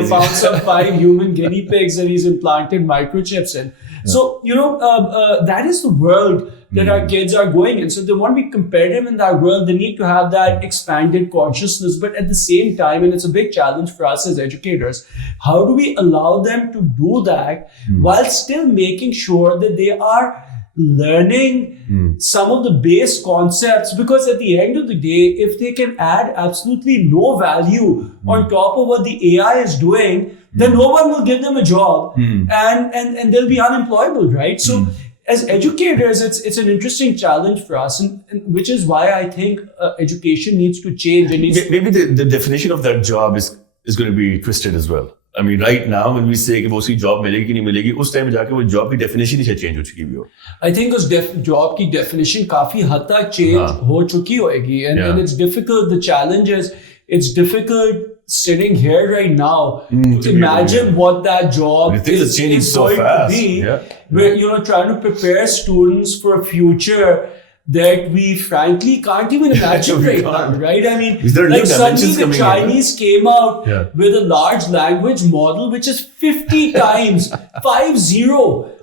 found some 5 human guinea pigs that he's implanted microchips in. So, that is the world that our kids are going in. So they want to be competitive in that world. They need to have that expanded consciousness. But at the same time, and it's a big challenge for us as educators, how do we allow them to do that while still making sure that they are learning some of the base concepts, because at the end of the day, if they can add absolutely no value on top of what the AI is doing, then no one will give them a job and they'll be unemployable, right? So as educators, it's an interesting challenge for us, and which is why I think education needs to change. And maybe the definition of that job is going to be twisted as well. I mean, right now, when we say कि वो उसकी job मिलेगी कि नहीं मिलेगी, उस time जाके वो job की definition ही change हो चुकी हो. I think उस job की definition काफी हद तक change हो चुकी होगी, and it's difficult. The challenge is it's difficult sitting here right now to imagine what that job is changing so going fast. To be. We're trying to prepare students for a future that we frankly can't even imagine right now, right? I mean, like suddenly the Chinese came out with a large language model which is 50 times, 50,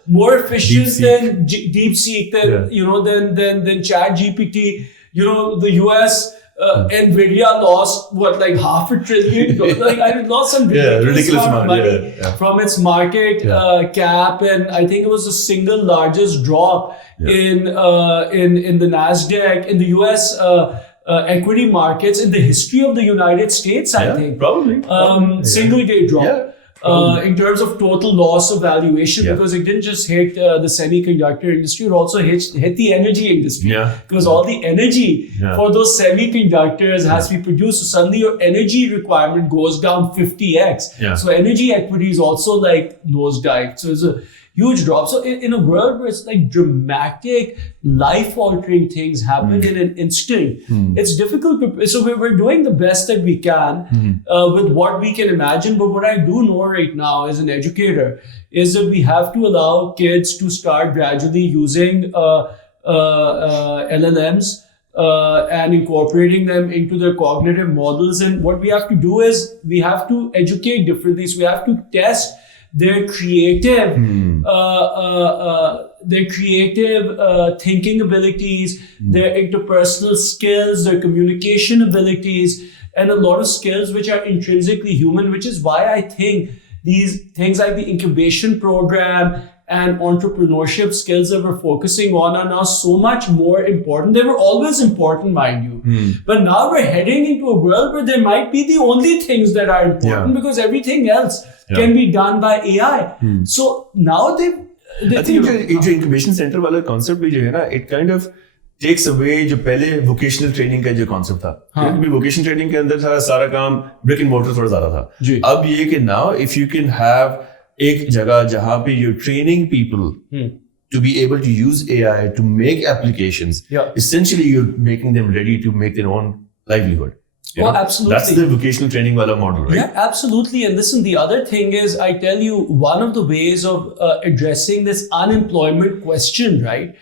more efficient than DeepSeek, than ChatGPT. The US, Nvidia lost like $500 billion. Like I lost some ridiculous amount of money from its market cap, and I think it was the single largest drop in the Nasdaq in the US equity markets in the history of the United States. I think probably single day drop. In terms of total loss of valuation, because it didn't just hit the semiconductor industry, it also hit the energy industry. Because all the energy for those semiconductors has to be produced. So suddenly your energy requirement goes down 50x. So energy equities also like nosedive. So it's a huge drop. So in a world where it's like dramatic, life-altering things happen in an instant, it's difficult to... So we're doing the best that we can with what we can imagine. But what I do know right now as an educator is that we have to allow kids to start gradually using LLMs and incorporating them into their cognitive models. And what we have to do is we have to educate differently. So we have to test their creative thinking abilities, their interpersonal skills, their communication abilities, and a lot of skills which are intrinsically human, which is why I think these things like the incubation program and entrepreneurship skills that we're focusing on are now so much more important. They were always important, mind you. But now we're heading into a world where they might be the only things that are important because everything else can be done by AI. So now I think जो incubation center वाला concept भी जो है ना, it kind of takes away जो पहले vocational training का जो concept था. क्योंकि vocational training के अंदर था सारा काम brick and mortar थोड़ा ज़्यादा था. अब ये कि now if you can have एक जगह जहाँ पे you're training people to be able to use AI to make applications, essentially you're making them ready to make their own livelihood. Absolutely. That's the vocational training wala model, right? Yeah, absolutely. And listen, the other thing is, I tell you, one of the ways of addressing this unemployment question, right?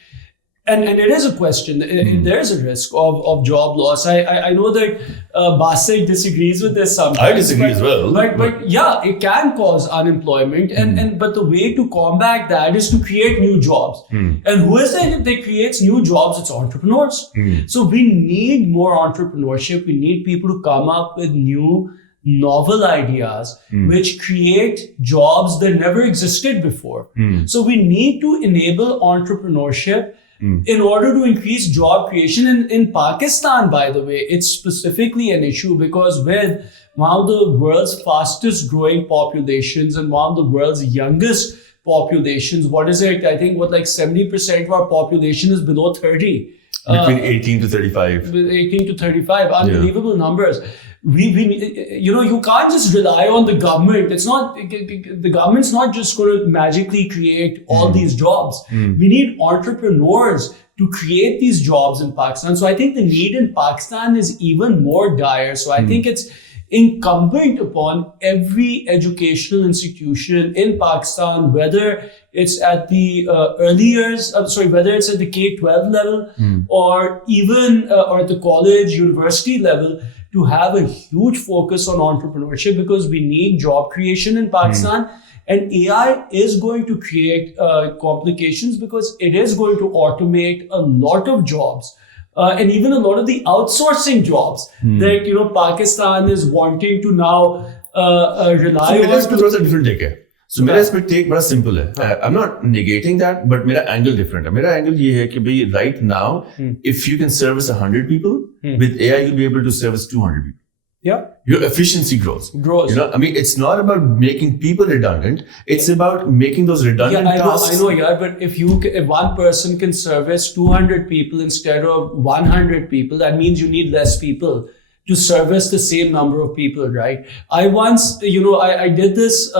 And it is a question. There is a risk of job loss. I know that Basak disagrees with this sometimes. I disagree as well. But yeah, it can cause unemployment. But the way to combat that is to create new jobs. And who is it that creates new jobs? It's entrepreneurs. So we need more entrepreneurship. We need people to come up with new, novel ideas which create jobs that never existed before. So we need to enable entrepreneurship in order to increase job creation. In Pakistan, by the way, it's specifically an issue because with one of the world's fastest growing populations and one of the world's youngest populations, what is it? I think like 70% of our population is below 30. Between 18 to 35. 18 to 35, unbelievable numbers. You can't just rely on the government. The government's not just going to magically create all these jobs. We need entrepreneurs to create these jobs in Pakistan. So I think the need in Pakistan is even more dire. So I think it's incumbent upon every educational institution in Pakistan, whether it's at the whether it's at the K-12 level or even or at the college, university level, to have a huge focus on entrepreneurship because we need job creation in Pakistan. And AI is going to create complications because it is going to automate a lot of jobs. And even a lot of the outsourcing jobs that, Pakistan is wanting to now rely on. Let's do a different take. So मेरा इस पे take बड़ा simple है. I'm not negating that, but मेरा angle different है. मेरा angle ये है कि भाई right now, if you can service 100 people, with AI you'll be able to service 200 people. Yeah. Your efficiency grows. You know, I mean, it's not about making people redundant. It's about making those redundant tasks. I know, yeah. But if one person can service 200 people instead of 100 people, that means you need less people to service the same number of people, right? I once, I did this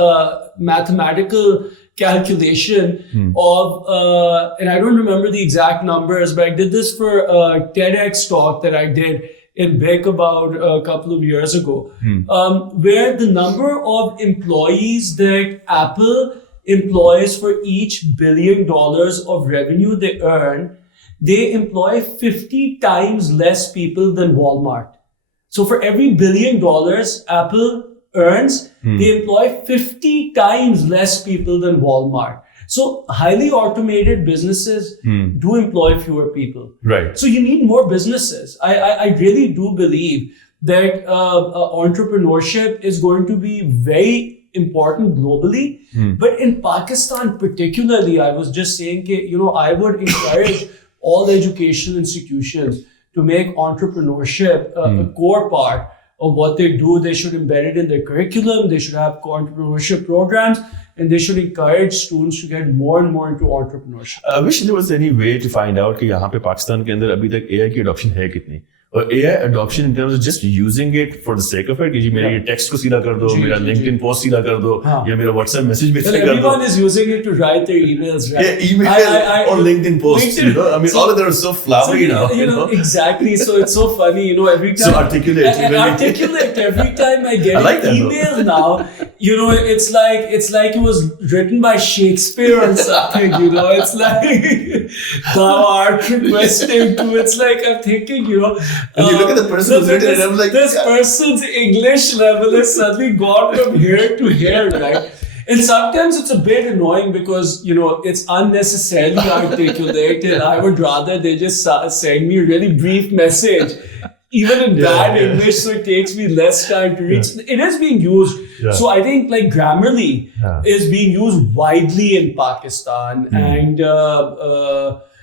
mathematical calculation of, and I don't remember the exact numbers, but I did this for a TEDx talk that I did in Beck about a couple of years ago, where the number of employees that Apple employs for each $1 billion of revenue they earn, they employ 50 times less people than Walmart. So for every $1 billion Apple earns, they employ 50 times less people than Walmart. So highly automated businesses do employ fewer people. Right. So you need more businesses. I really do believe that entrepreneurship is going to be very important globally. But in Pakistan particularly, I was just saying that, I would encourage all educational institutions to make entrepreneurship a core part of what they do. They should embed it in their curriculum. They should have entrepreneurship programs. And they should encourage students to get more and more into entrepreneurship. I wish there was any way to find out कि यहाँ पे पाकिस्तान के अंदर अभी तक AI की adoption है कितनी. और AI adoption in terms of just using it for the sake of it, कि जी मेरे ये text को सीधा कर दो, मेरा LinkedIn post सीधा कर दो, या मेरा WhatsApp message भी सीधा कर दो. Everyone is using it to write their emails, right? Yeah, email or LinkedIn posts, I mean, all of them are so flowery now, you know. Exactly. So it's so funny, every time. So articulate. Articulate. Every time I get an email now, it's like it was written by Shakespeare or something, It's like, thou art requesting to, it's like I'm thinking, And you look at the person who's written it, I'm like, this person's English level has suddenly gone from here to here, right? And sometimes it's a bit annoying because, it's unnecessarily articulate, and I would rather they just send me a really brief message, even in bad English, so it takes me less time to reach. It is being used. So I think like Grammarly is being used widely in Pakistan, and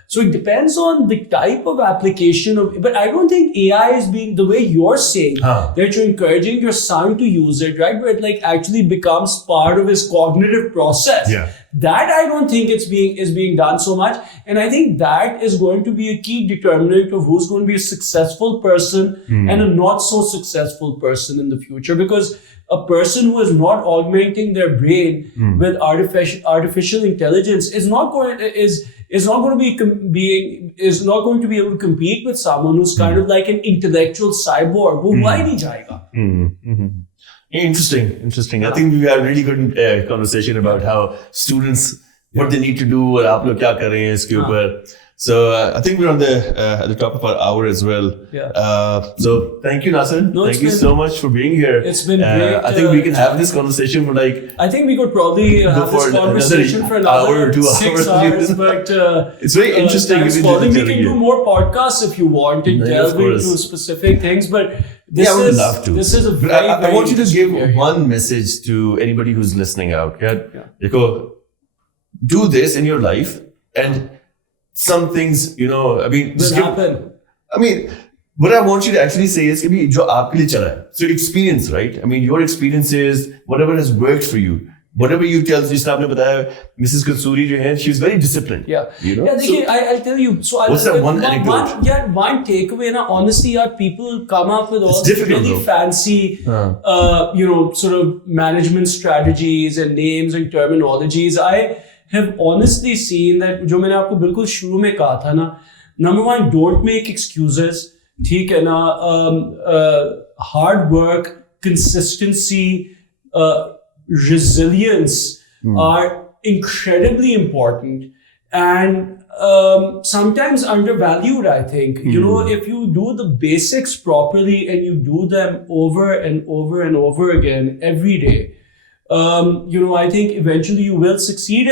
so it depends on the type of application but I don't think AI is being the way you're saying that you're encouraging your son to use it, right? Where it like actually becomes part of his cognitive process. That I don't think is being done so much. And I think that is going to be a key determinant of who's going to be a successful person and a not so successful person in the future. Because a person who is not augmenting their brain with artificial intelligence is not going to be able to compete with someone who's kind of like an intellectual cyborg. वो हुआ ही नहीं जाएगा. Interesting. I think we had a really good conversation about how students, what they need to do, और आप लोग क्या कर रहे हैं इसके ऊपर. So I think we're on at the top of our hour as well. So thank you, Nassir. Thank you so much for being here. It's been great. I think we can have this conversation for like. I think we could probably have this conversation for another hour or 2 6 hours. But it's very interesting. We can do more podcasts if you want and delve into specific things. But I would love to. This is a very, I want you to give one message to anybody who's listening out. Do this in your life and. Some things, I mean, will happen. I mean, what I want you to actually say is, jo aapke liye chala hai. So experience, right? I mean, your experiences, whatever has worked for you, whatever you tell, jis aapne bataya, Mrs. Kasuri jo hai, she's very disciplined. I'll tell you. So what's that one anecdote? One takeaway. Honestly, people come up with all these really fancy, sort of management strategies and names and terminologies. I have honestly seen that जो मैंने आपको बिल्कुल शुरू में कहा था ना, number one, don't make excuses, ठीक है ना, hard work, consistency, resilience are incredibly important and sometimes undervalued, I think. If you do the basics properly and you do them over and over and over again every day, I think eventually you will succeed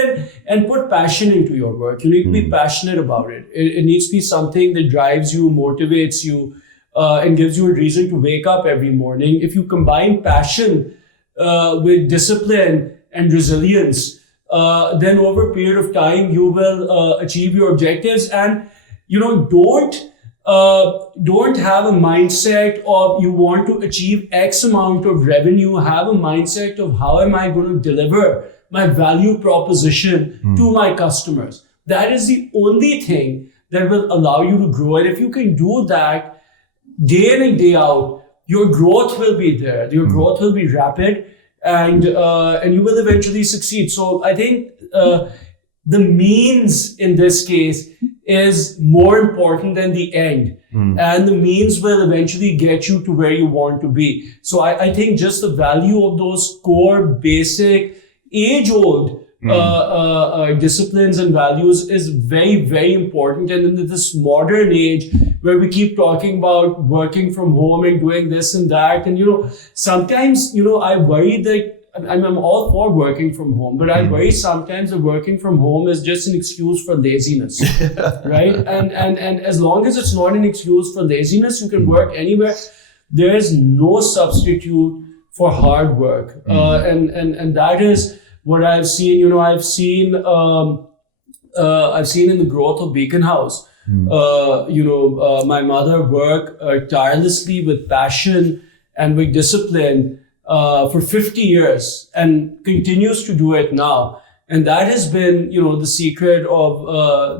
and put passion into your work. You need to be passionate about it. It needs to be something that drives you, motivates you, and gives you a reason to wake up every morning. If you combine passion with discipline and resilience, then over a period of time, you will achieve your objectives. And, don't have a mindset of you want to achieve X amount of revenue. Have a mindset of how am I going to deliver my value proposition to my customers. That is the only thing that will allow you to grow. And if you can do that day in and day out, your growth will be there. Your growth will be rapid, and you will eventually succeed. So I think the means in this case is more important than the end. And the means will eventually get you to where you want to be. So I think just the value of those core, basic, age-old disciplines and values is very, very important. And in this modern age where we keep talking about working from home and doing this and that, and sometimes I worry that I'm all for working from home, but I worry sometimes that working from home is just an excuse for laziness, right? And as long as it's not an excuse for laziness, you can work anywhere. There is no substitute for hard work, and that is what I've seen. I've seen in the growth of Beaconhouse. My mother worked tirelessly with passion and with discipline for 50 years and continues to do it now. And that has been, the secret of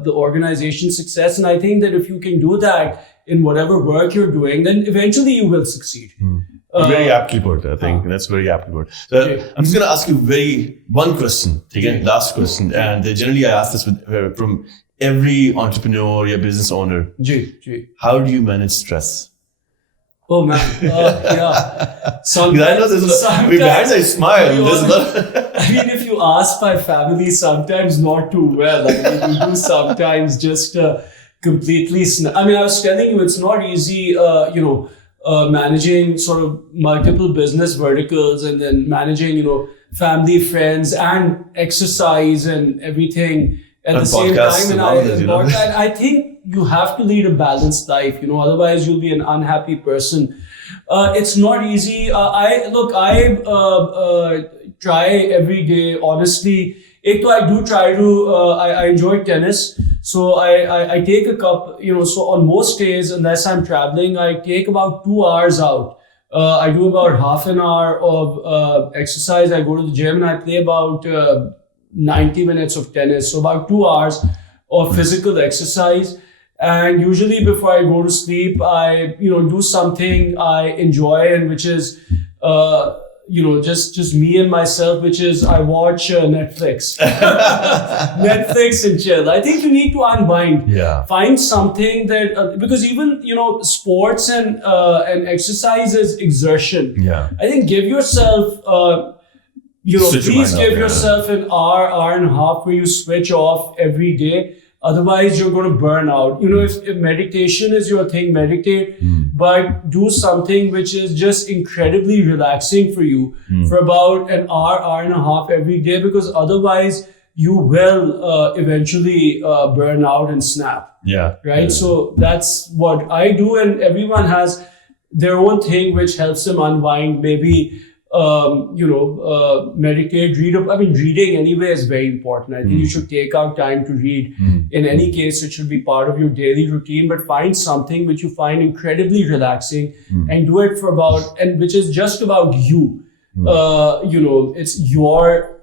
the organization's success. And I think that if you can do that in whatever work you're doing, then eventually you will succeed. Very aptly put. I think that's very aptly put. So I'm just going to ask you one question, again, last question. And generally I ask this from every entrepreneur or business owner. How do you manage stress? Oh man, yeah. Sometimes I smile. If you ask my family, sometimes not too well. We do sometimes just completely. I was telling you, it's not easy. Managing sort of multiple business verticals and then managing, family, friends, and exercise and everything at the same time. And I think you have to lead a balanced life, otherwise you'll be an unhappy person. It's not easy. I try every day, honestly. I do try to, I enjoy tennis. So I take a cup, so on most days, unless I'm traveling, I take about 2 hours out. I do about half an hour of exercise. I go to the gym and I play about 90 minutes of tennis. So about 2 hours of physical exercise. And usually before I go to sleep, I, do something I enjoy, and which is, just me and myself, which is I watch Netflix, Netflix and chill. I think you need to unwind. Yeah. Find something that, because even, sports and exercise is exertion. Yeah. I think give yourself, please give yourself an hour and a half where you switch off every day. Otherwise, you're going to burn out. If meditation is your thing, meditate, but do something which is just incredibly relaxing for you for about an hour and a half every day, because otherwise you will eventually burn out and snap. Yeah. Right? Yeah. So that's what I do, and everyone has their own thing which helps them unwind. Maybe meditate, read up. Reading anyway is very important. I think you should take out time to read. In any case, it should be part of your daily routine, but find something which you find incredibly relaxing and do it and which is just about you. It's your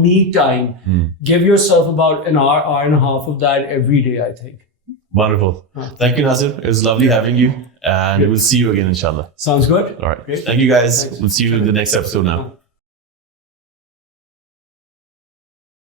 me time. Give yourself about an hour and a half of that every day, I think. Wonderful. Thank you, Nassir. It was lovely having you. And we'll see you again, inshallah. Sounds good. All right. Great. Thank you, guys. Thanks. We'll see you in the next episode now.